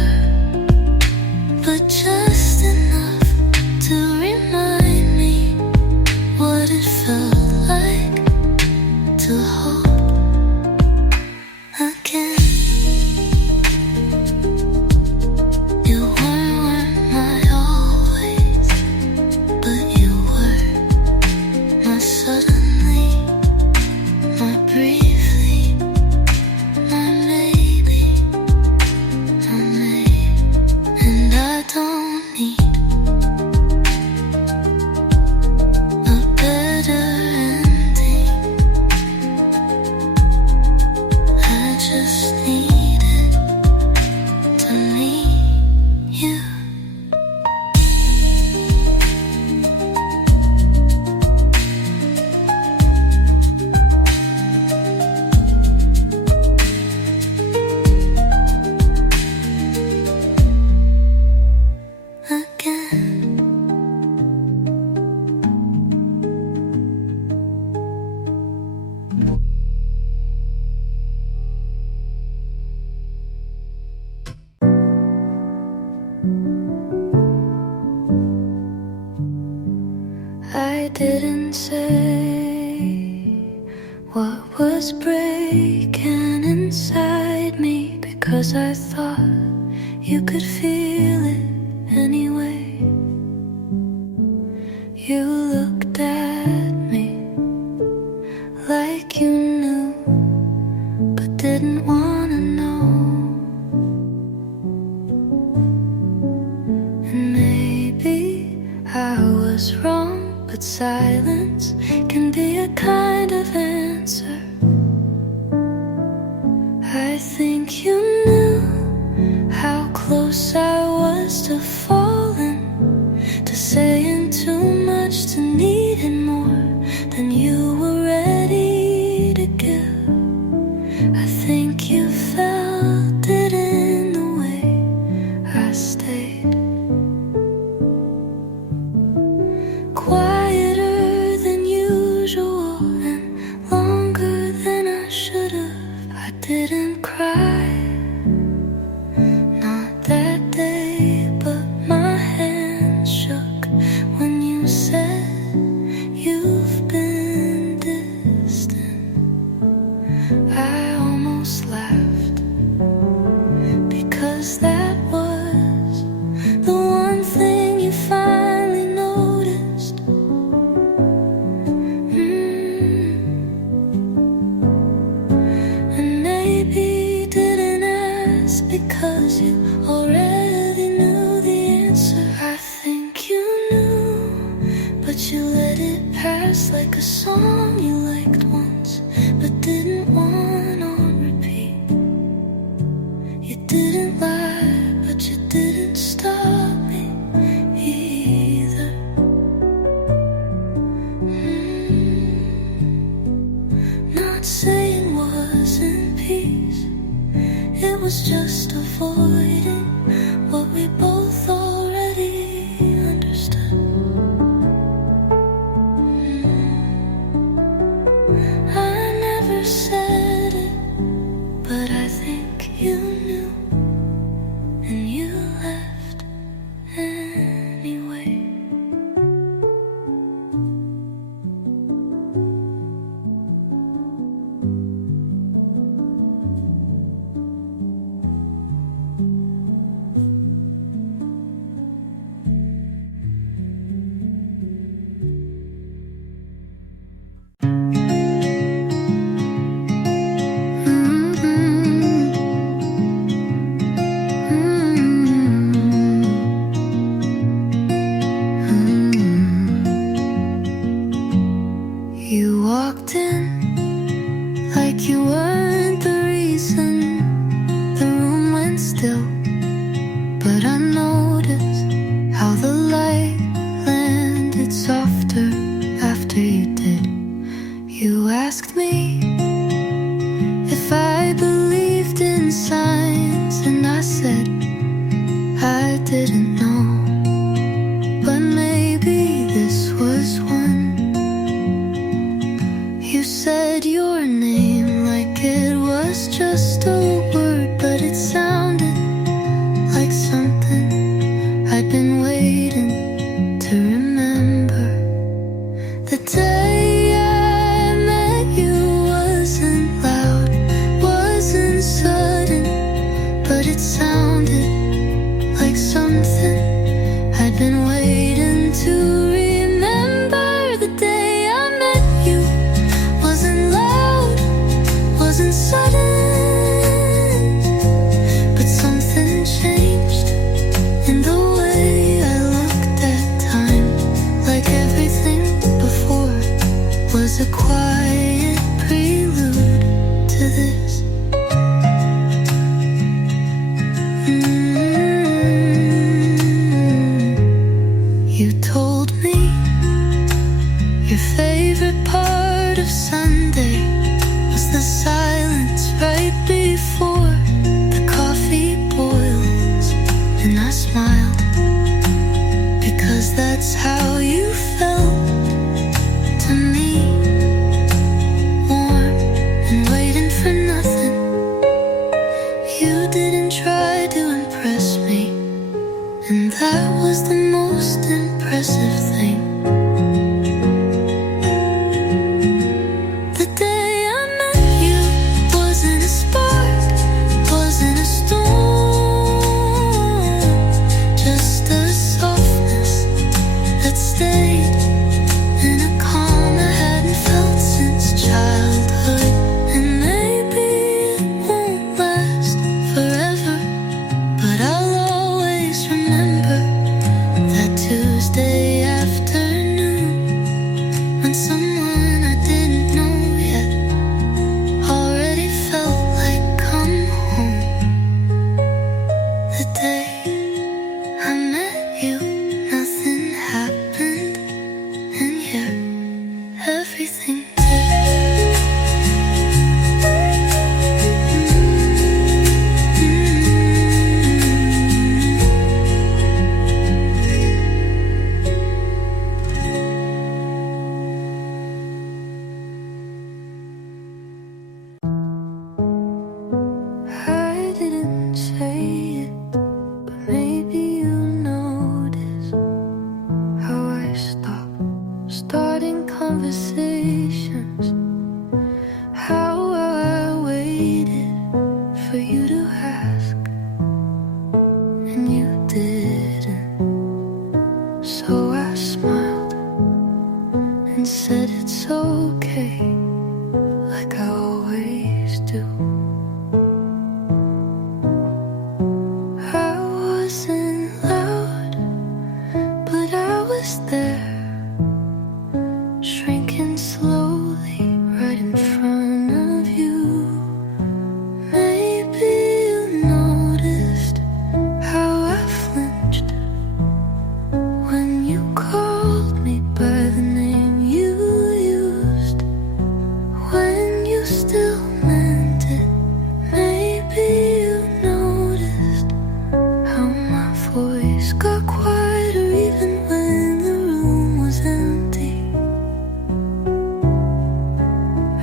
but just enough to remind me what it felt like to hope again. You weren't my always, but you were my suddenly, my briefly, my maybe, my maybe. And I don't need a better ending. I just needed to meet you. Again. I didn't say what was breaking inside me, because I thought you could feel it anyway. You looked at me like you knew, but didn't wanna know. And maybe I was wrong, but silence can be a kind of answer. I think you knew how close I was to falling, to saying too much, to needing more than you were ready to give. I think you felt it in the way I stayed. Quieter than usual and longer than I should have. I didn't cry, not that day, but my hand shook when you said you've been distant. I almost laughed, because that was the one thing you finally noticed. And maybe didn't ask because you already knew the answer. I think you knew, but you let it pass like a song you liked once, but didn't want on repeat. You didn't lie, but you didn't stop me either. Not saying wasn't peace, it was just avoiding what we both already understood. walked in like you weren't the reason. The room went still, but I noticed how the light landed softer after you did. You asked me if I believed in signs, and I said I didn't know, but maybe this was one. You said your name like it was just a word, but it sounded like something I'd been waiting to remember. The day I met you wasn't loud, wasn't sudden, but it sounded like something I'd been waiting to remember. The day I met you wasn't loud, wasn't sudden, but something changed in the way I looked at time. Like everything before was a quiet prelude to this. You told me your favorite part of Sunday was the silence right before the coffee boils, and I smiled because that's how you felt to me, warm and waiting for nothing. You didn't try to impress me, and that was the most impressive thing. The day I met you wasn't a spark, wasn't a storm, just a softness that stayed in a calm I hadn't felt since childhood. And maybe it won't last forever, but I'll always remember that Tuesday afternoon when someone I didn't know yet already felt like come home. The day I met you, nothing happened, and yet everything I didn't say it, but maybe you notice how I stopped starting conversations, how I waited for you to ask, and you didn't. So I smiled and said it's okay, like I always do. I wasn't loud, but I was there, shrinking slowly right in front of you. Maybe you noticed how I flinched when you called me by the name you used, when you still meant it. Maybe you noticed how my voice got quieter even when the room was empty.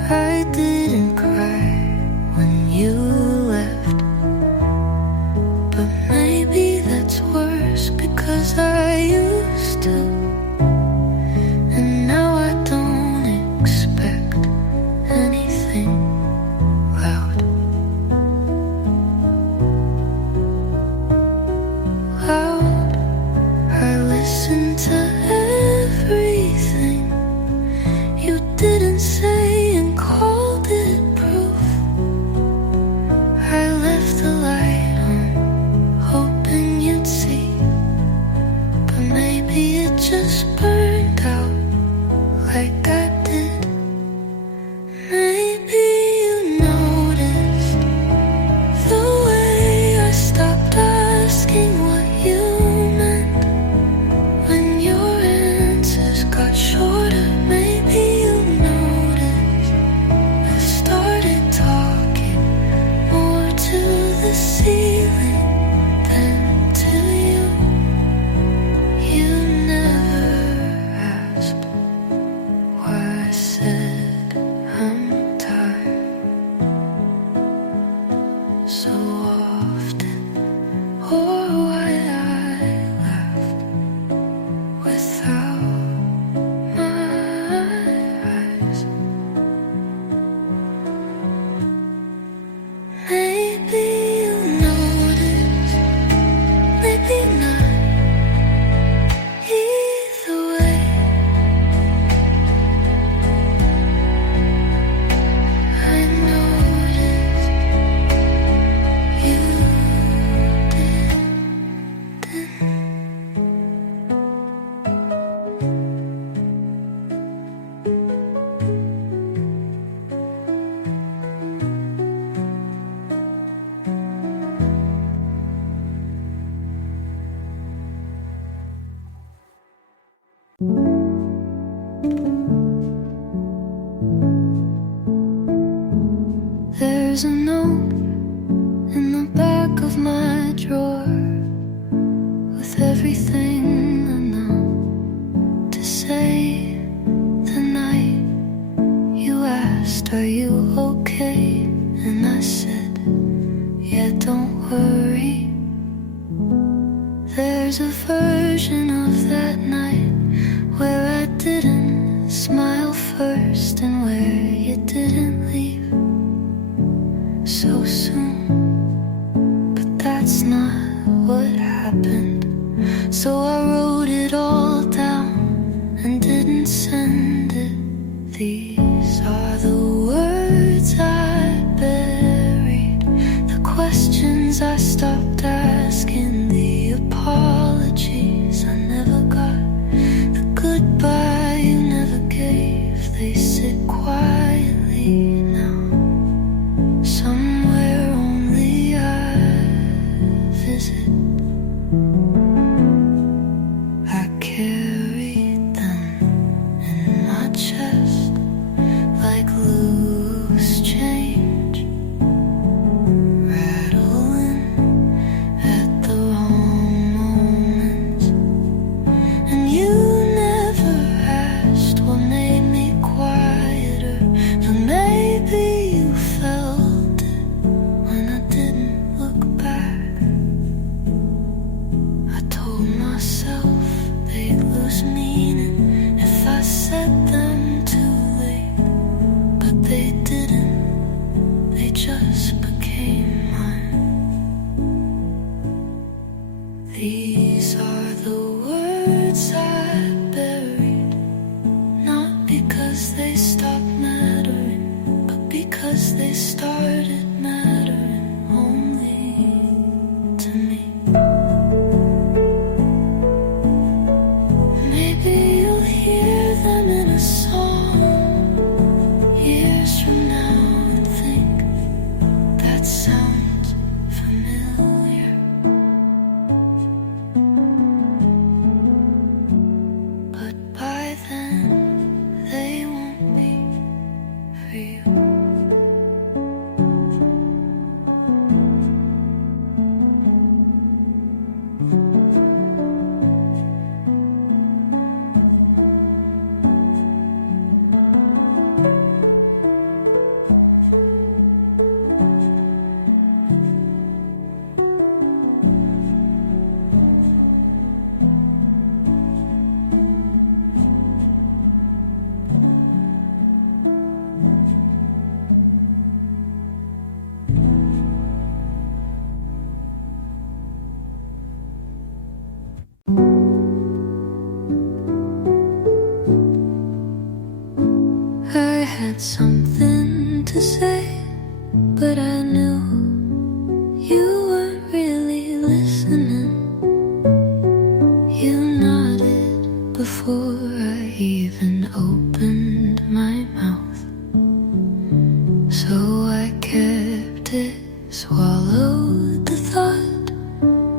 I didn't cry when you left, but maybe that's worse because I used to, and now I don't expect anything loud. Loud, I listened to everything you didn't say and called it proof. I left the light on, hoping you'd see, but maybe it just burned out like I did There's a note in the back of my drawer with everything I know to say. The night you asked, are you okay? And I said, yeah, don't worry. There's a version of that night where I didn't smile first and where you didn't leave so soon. But that's not what happened. So I wrote it all down and didn't send it. These are the words I buried, the questions I stopped asking, the apologies I never got, the goodbye you never gave. They sit quietly now, somewhere only I visit. I carried them in my chest like loose change, rattling at the wrong moments. And you never asked what made me quieter, but maybe you felt it when I didn't look back. I told myself they'd lose meaning if I said them too late, but they didn't. They just became mine. These are the words I buried, not because they stopped mattering, but because they started mattering only to me. Maybe you'll hear them in a song years from now and think that sounds familiar. But by then they won't be for you. I had something to say, but I knew you weren't really listening. You nodded before I even opened my mouth, so I kept it, swallowed the thought,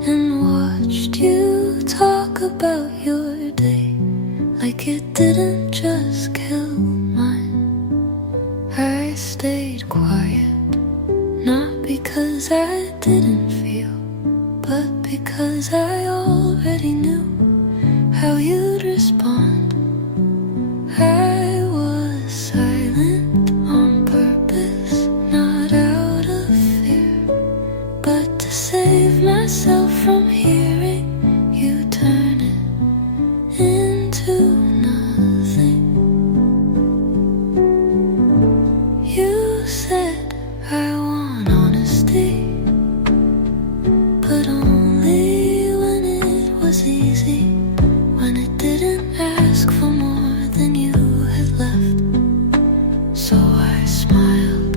and watched you talk about your day like it didn't just kill mine. I stayed quiet, not because I didn't feel, but because I already knew how you'd respond. I was silent on purpose, not out of fear, but to save myself from hearing you turn it into nothing. You said I want honesty, but only when it was easy, when it didn't ask for more than you had left. So I smiled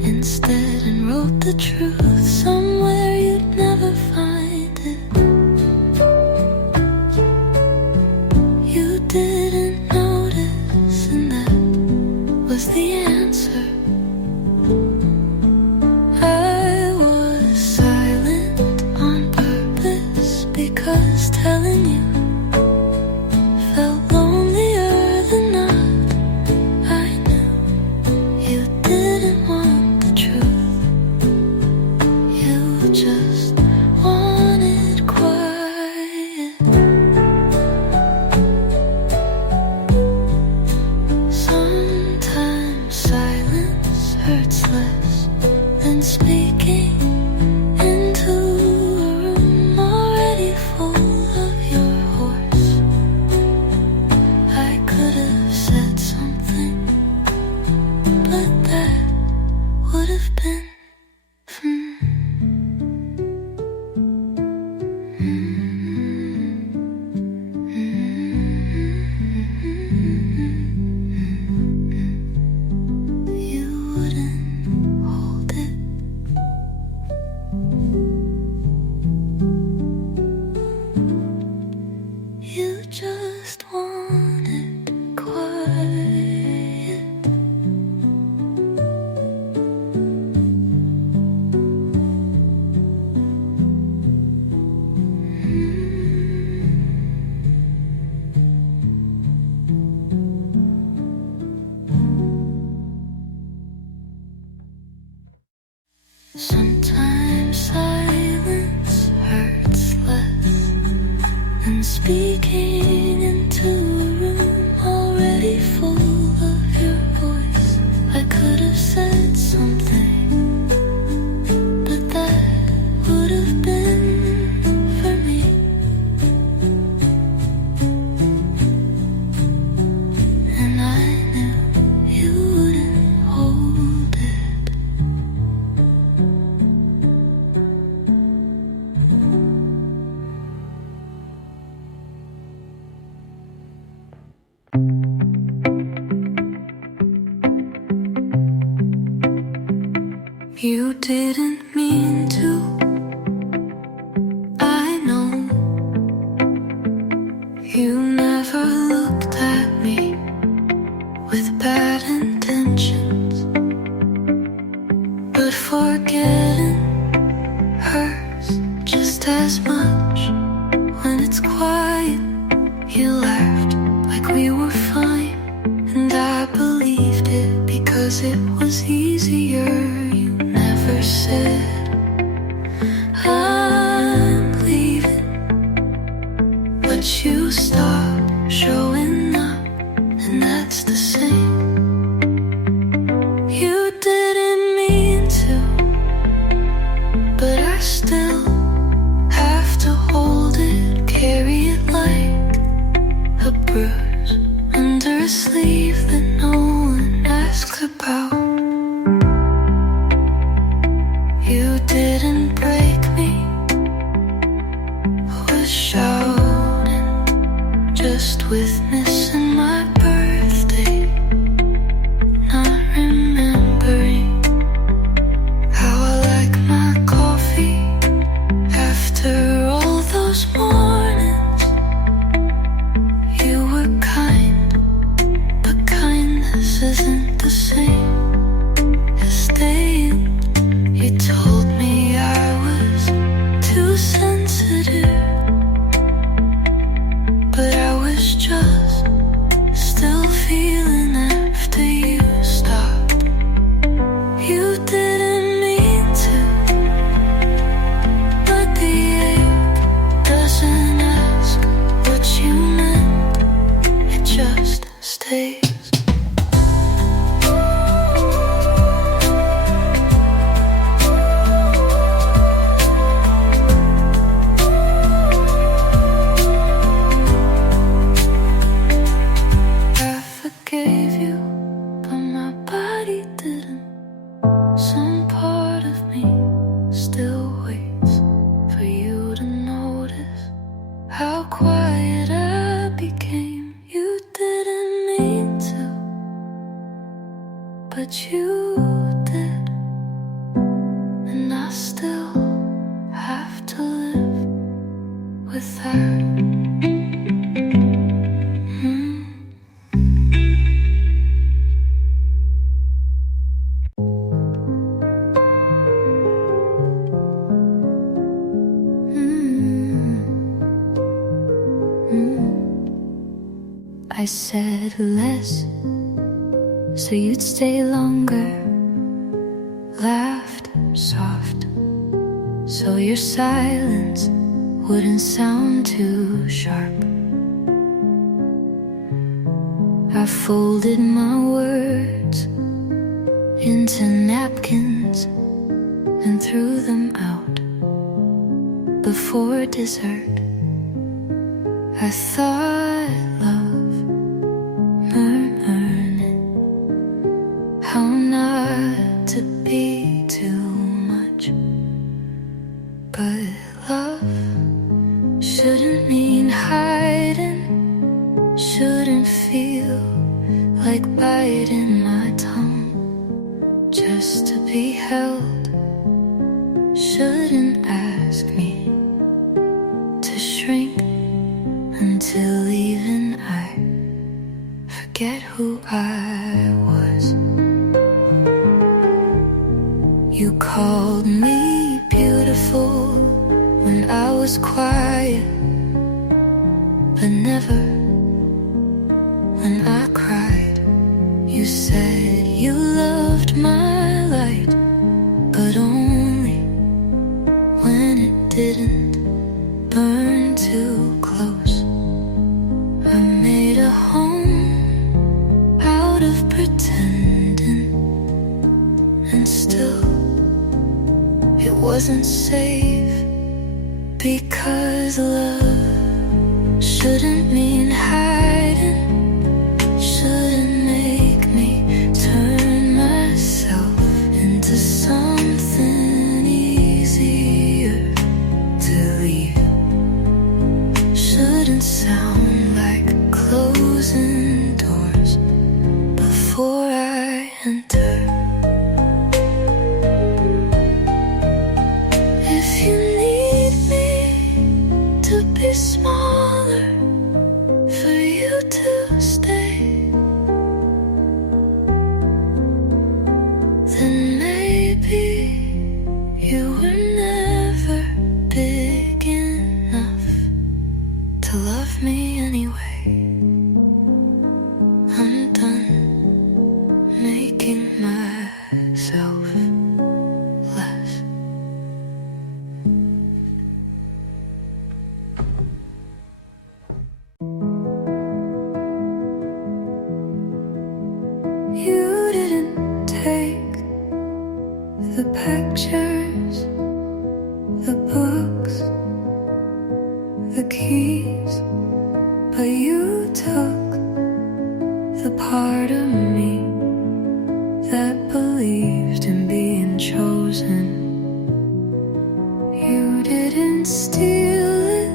instead and wrote the truth somewhere you'd never find it. You didn't notice, and that was the answer. I was silent on purpose because telling you felt lonelier than not. I knew you didn't want the truth. speaking into a room already full of your voice. I could have said something, but that would have been for me. And I knew you wouldn't hold it. You didn't mean to, I know. You never looked at me with bad intentions, but forgetting hurts just as much. When it's quiet, you laughed like we were fine, and I believed it because it was easier. You never said I'm leaving, but you stopped showing up, and that's the same. You didn't mean to, but I still have to hold it, carry it like a bruise under a sleeve that no one asks about. You didn't break me with shouting, just with missing my birthday, not remembering how I like my coffee after all those mornings. You were kind, but kindness isn't the same as staying. You told me I was too sensitive, but I was just still feeling after you stopped. You didn't mean to, but the ache doesn't ask what you meant, it just stays. I forgave you, but my body didn't. Some part of me still waits for you to notice how quiet I became. You didn't mean to, but you did, and I still have to live with that. I said less, so you'd stay longer. Laughed soft, so your silence wouldn't sound too sharp. I folded my words into napkins and threw them out before dessert. I thought love murmuring how not to be too much, but love shouldn't mean hiding, shouldn't feel like biting my tongue just to be held, shouldn't ask me to shrink until even I forget who I was. You called me beautiful when I was quiet, but never when I cried. You said you loved my light, but only when it didn't burn too close. thought of pretending, and still it wasn't safe, because love shouldn't mean hiding, shouldn't make me turn myself into something easier to leave. Shouldn't sound like closing doors before I enter. If you need me to be smaller for you to stay, then maybe you were never big enough to love me anyway. I'm done making myself less. You didn't take the pictures, the books, the keys, but you took the part of me that believed in being chosen. You didn't steal it,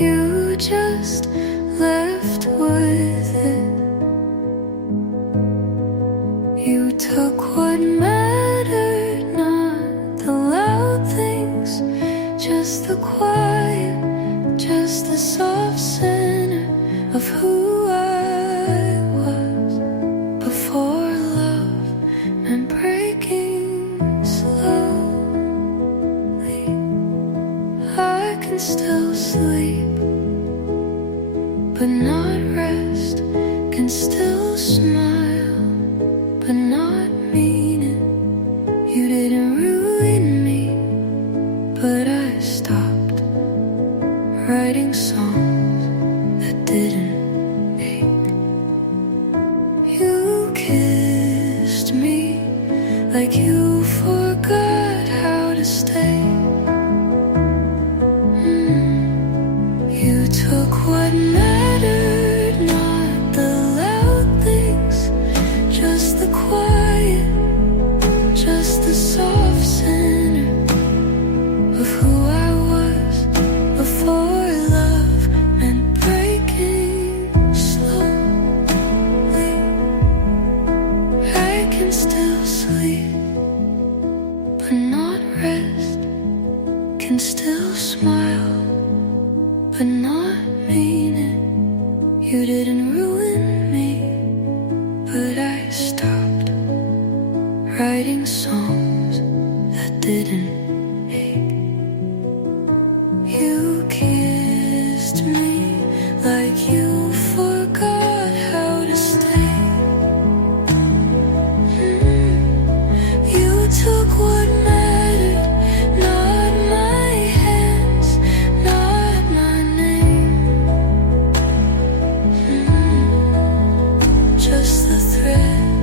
you just left with it. You took what mattered, not the loud things, just the quiet, just the soft center of who I was before love and breaking slowly. I can still sleep, but not rest, can still smile, but not mean it. You didn't ruin me, but I stopped writing songs that didn't ache. You kissed me like you forgot how to stay. You took what mattered, not the loud things, just the quiet, just the soft center of who I was before love meant breaking slowly. I can still sleep, but not rest, can still smile, but not mean it. You didn't ruin me, but I stopped writing songs that didn't ache. You kissed me like you forgot how to stay. You took what mattered, not my hands, not my name, just the thread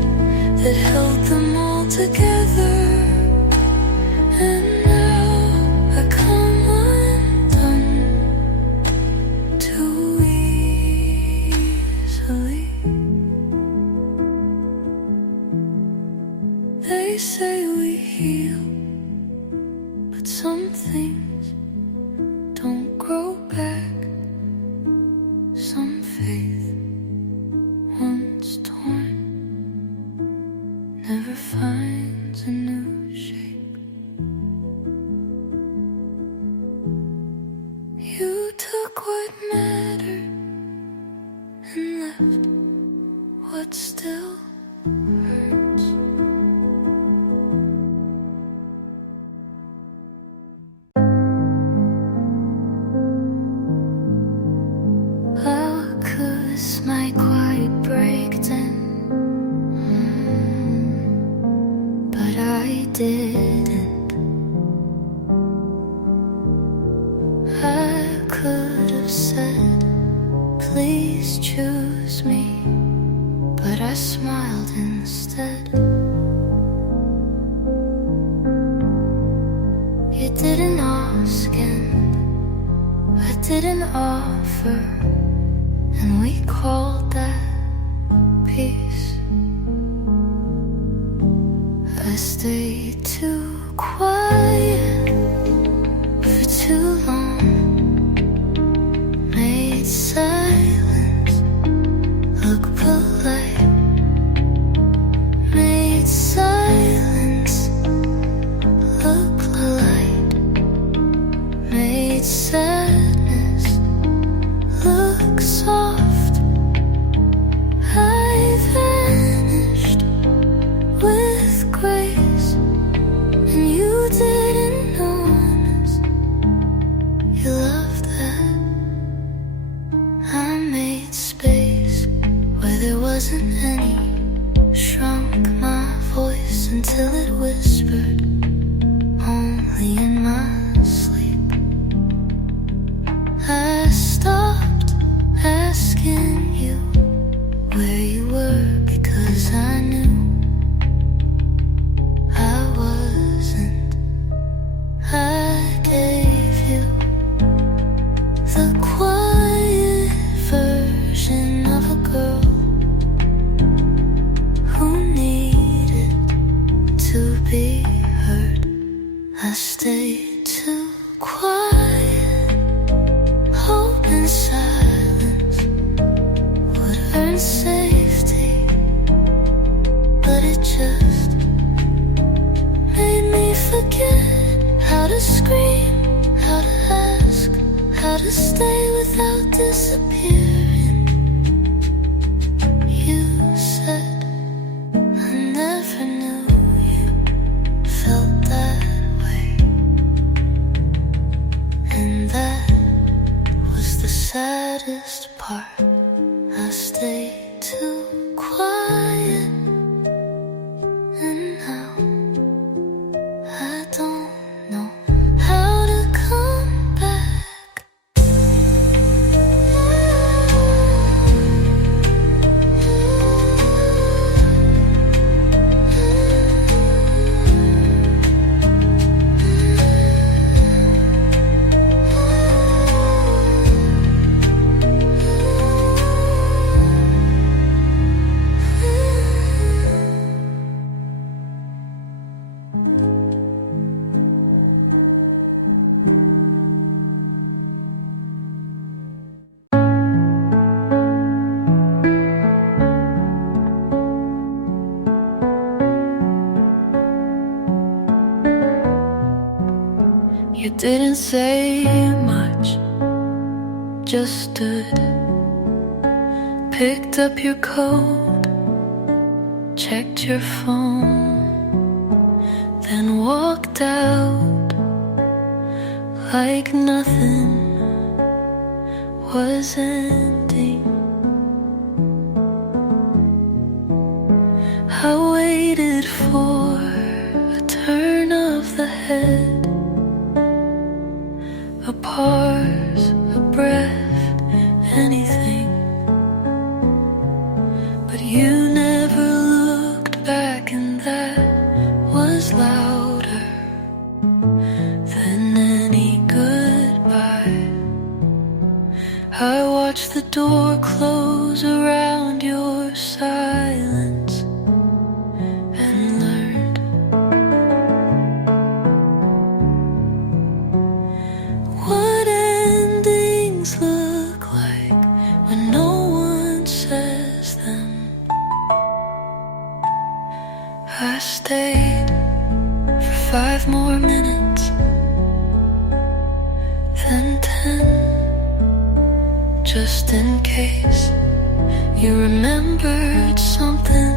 that held them all together. And now I come undone too easily. They say we heal, but some things don't grow back. Some faith, once torn, never finds a new shape. You took what mattered and left what still hurts. Well, 'cause my quiet breaks in, but I didn't. I could have said, please choose me, I smiled instead. You didn't ask and I didn't offer, and we called that peace. I stayed too quiet for too long, made silence look polite, made silence look light, made sadness look soft. I vanished with grace, and you didn't notice. You loved that. I made space where there wasn't any, shrunk my voice until it whispered only in my sleep. I stopped asking you where you were, because I knew I wasn't. I gave you the quiet version of a girl who needed to be heard. I stayed too quiet, hoping silence would earn safety, but it just made me forget how to scream, how to ask, how to stay without disappearing. You said I never knew you felt that way, and that was the saddest part. I stayed too quiet, and now I don't know how to come back. You didn't say much, just stood, picked up your coat, checked your phone, then walked out like nothing was ending. I waited for a turn of the head, a pause, a breath, anything. But you never looked back, and that was louder than any goodbye. I watched the door close around your silence and learned what endings look like when no one says them. I stayed for 5 more minutes, then 10, just in case you remembered something.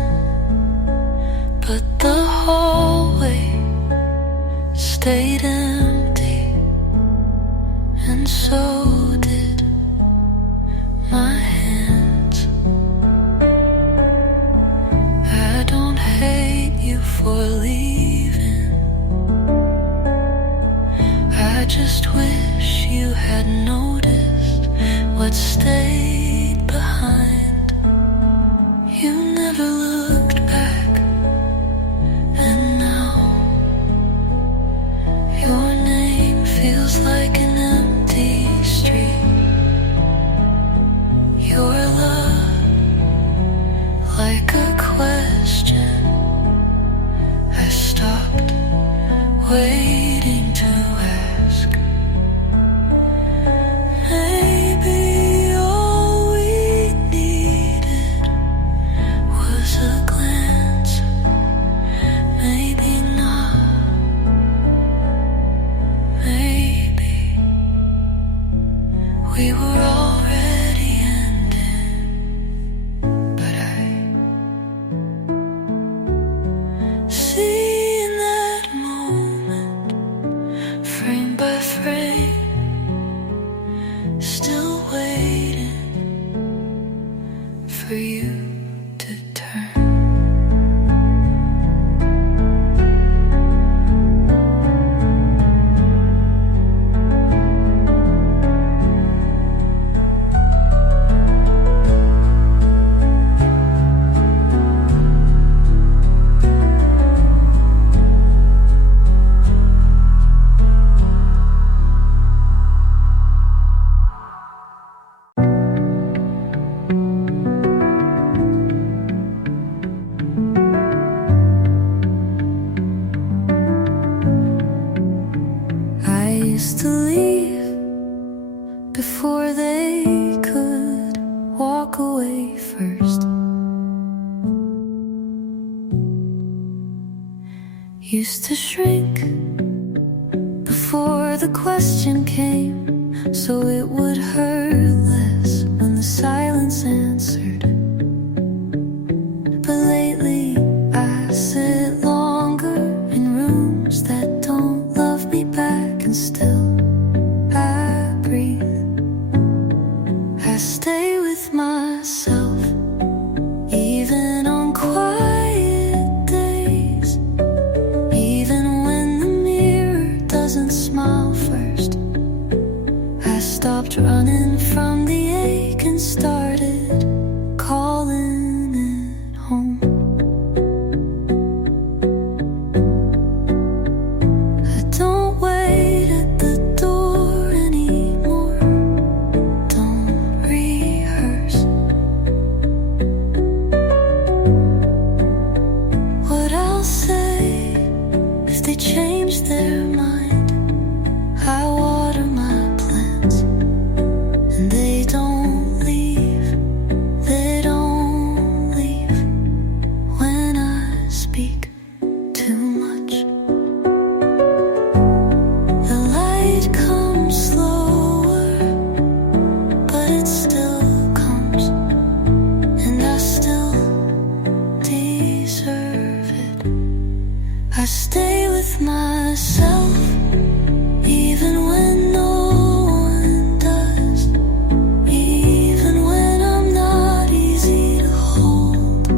But the hallway stayed empty, and so did my hands. I don't hate you for leaving, I just wish you had noticed what stayed behind. You never like a question. I stopped waiting to ask. Maybe all we needed was a glance. Maybe not. Maybe we were already ending. But I see in that moment, frame by frame, still waiting for you to turn. I used to leave before they could walk away first. Used to shrink before the question came, so it would hurt less when the silence answered. But lately I sit longer in rooms that don't love me back, and still I breathe. I stay with myself, even on quiet days, even when the mirror doesn't smile first. I stopped running from the ache and started calling it home. I don't wait at the door anymore. Don't rehearse what I'll say if they change their mind. I water my plants, and they don't leave. They don't leave when I speak too much. The light comes slower, but it still comes, and I still deserve it. I stay with myself, even when no one does, even when I'm not easy to hold.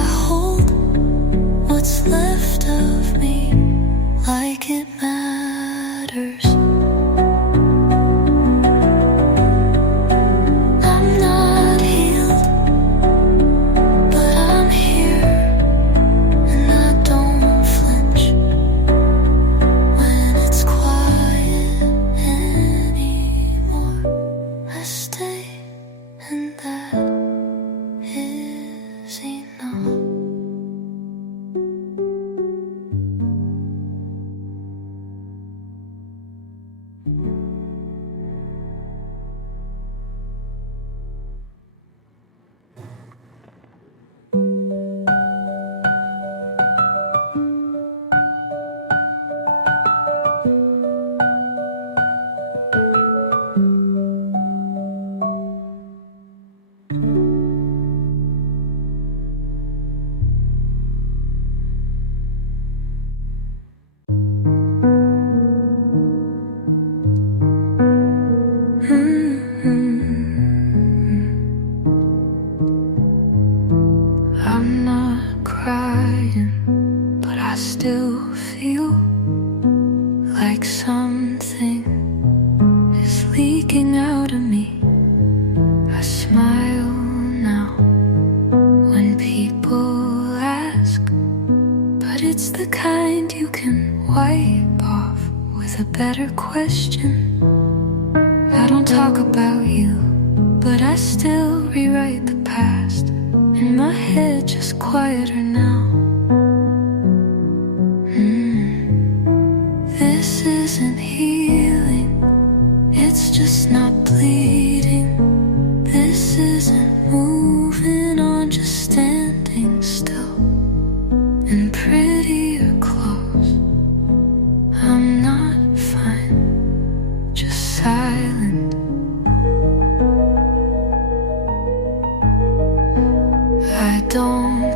I hold what's left of me like it matters. I'm not healed, but I'm here, and I don't flinch when it's quiet anymore. I stay, and that is enough. I'm not crying, but I still feel like something is leaking out of me. I smile now when people ask, but it's the kind you can wipe off with a better question. I don't talk about you, but I still rewrite the past. just quieter now. This isn't healing, it's just not bleeding. This isn't moving on, just standing still in prettier clothes. I'm not fine, just silent. I don't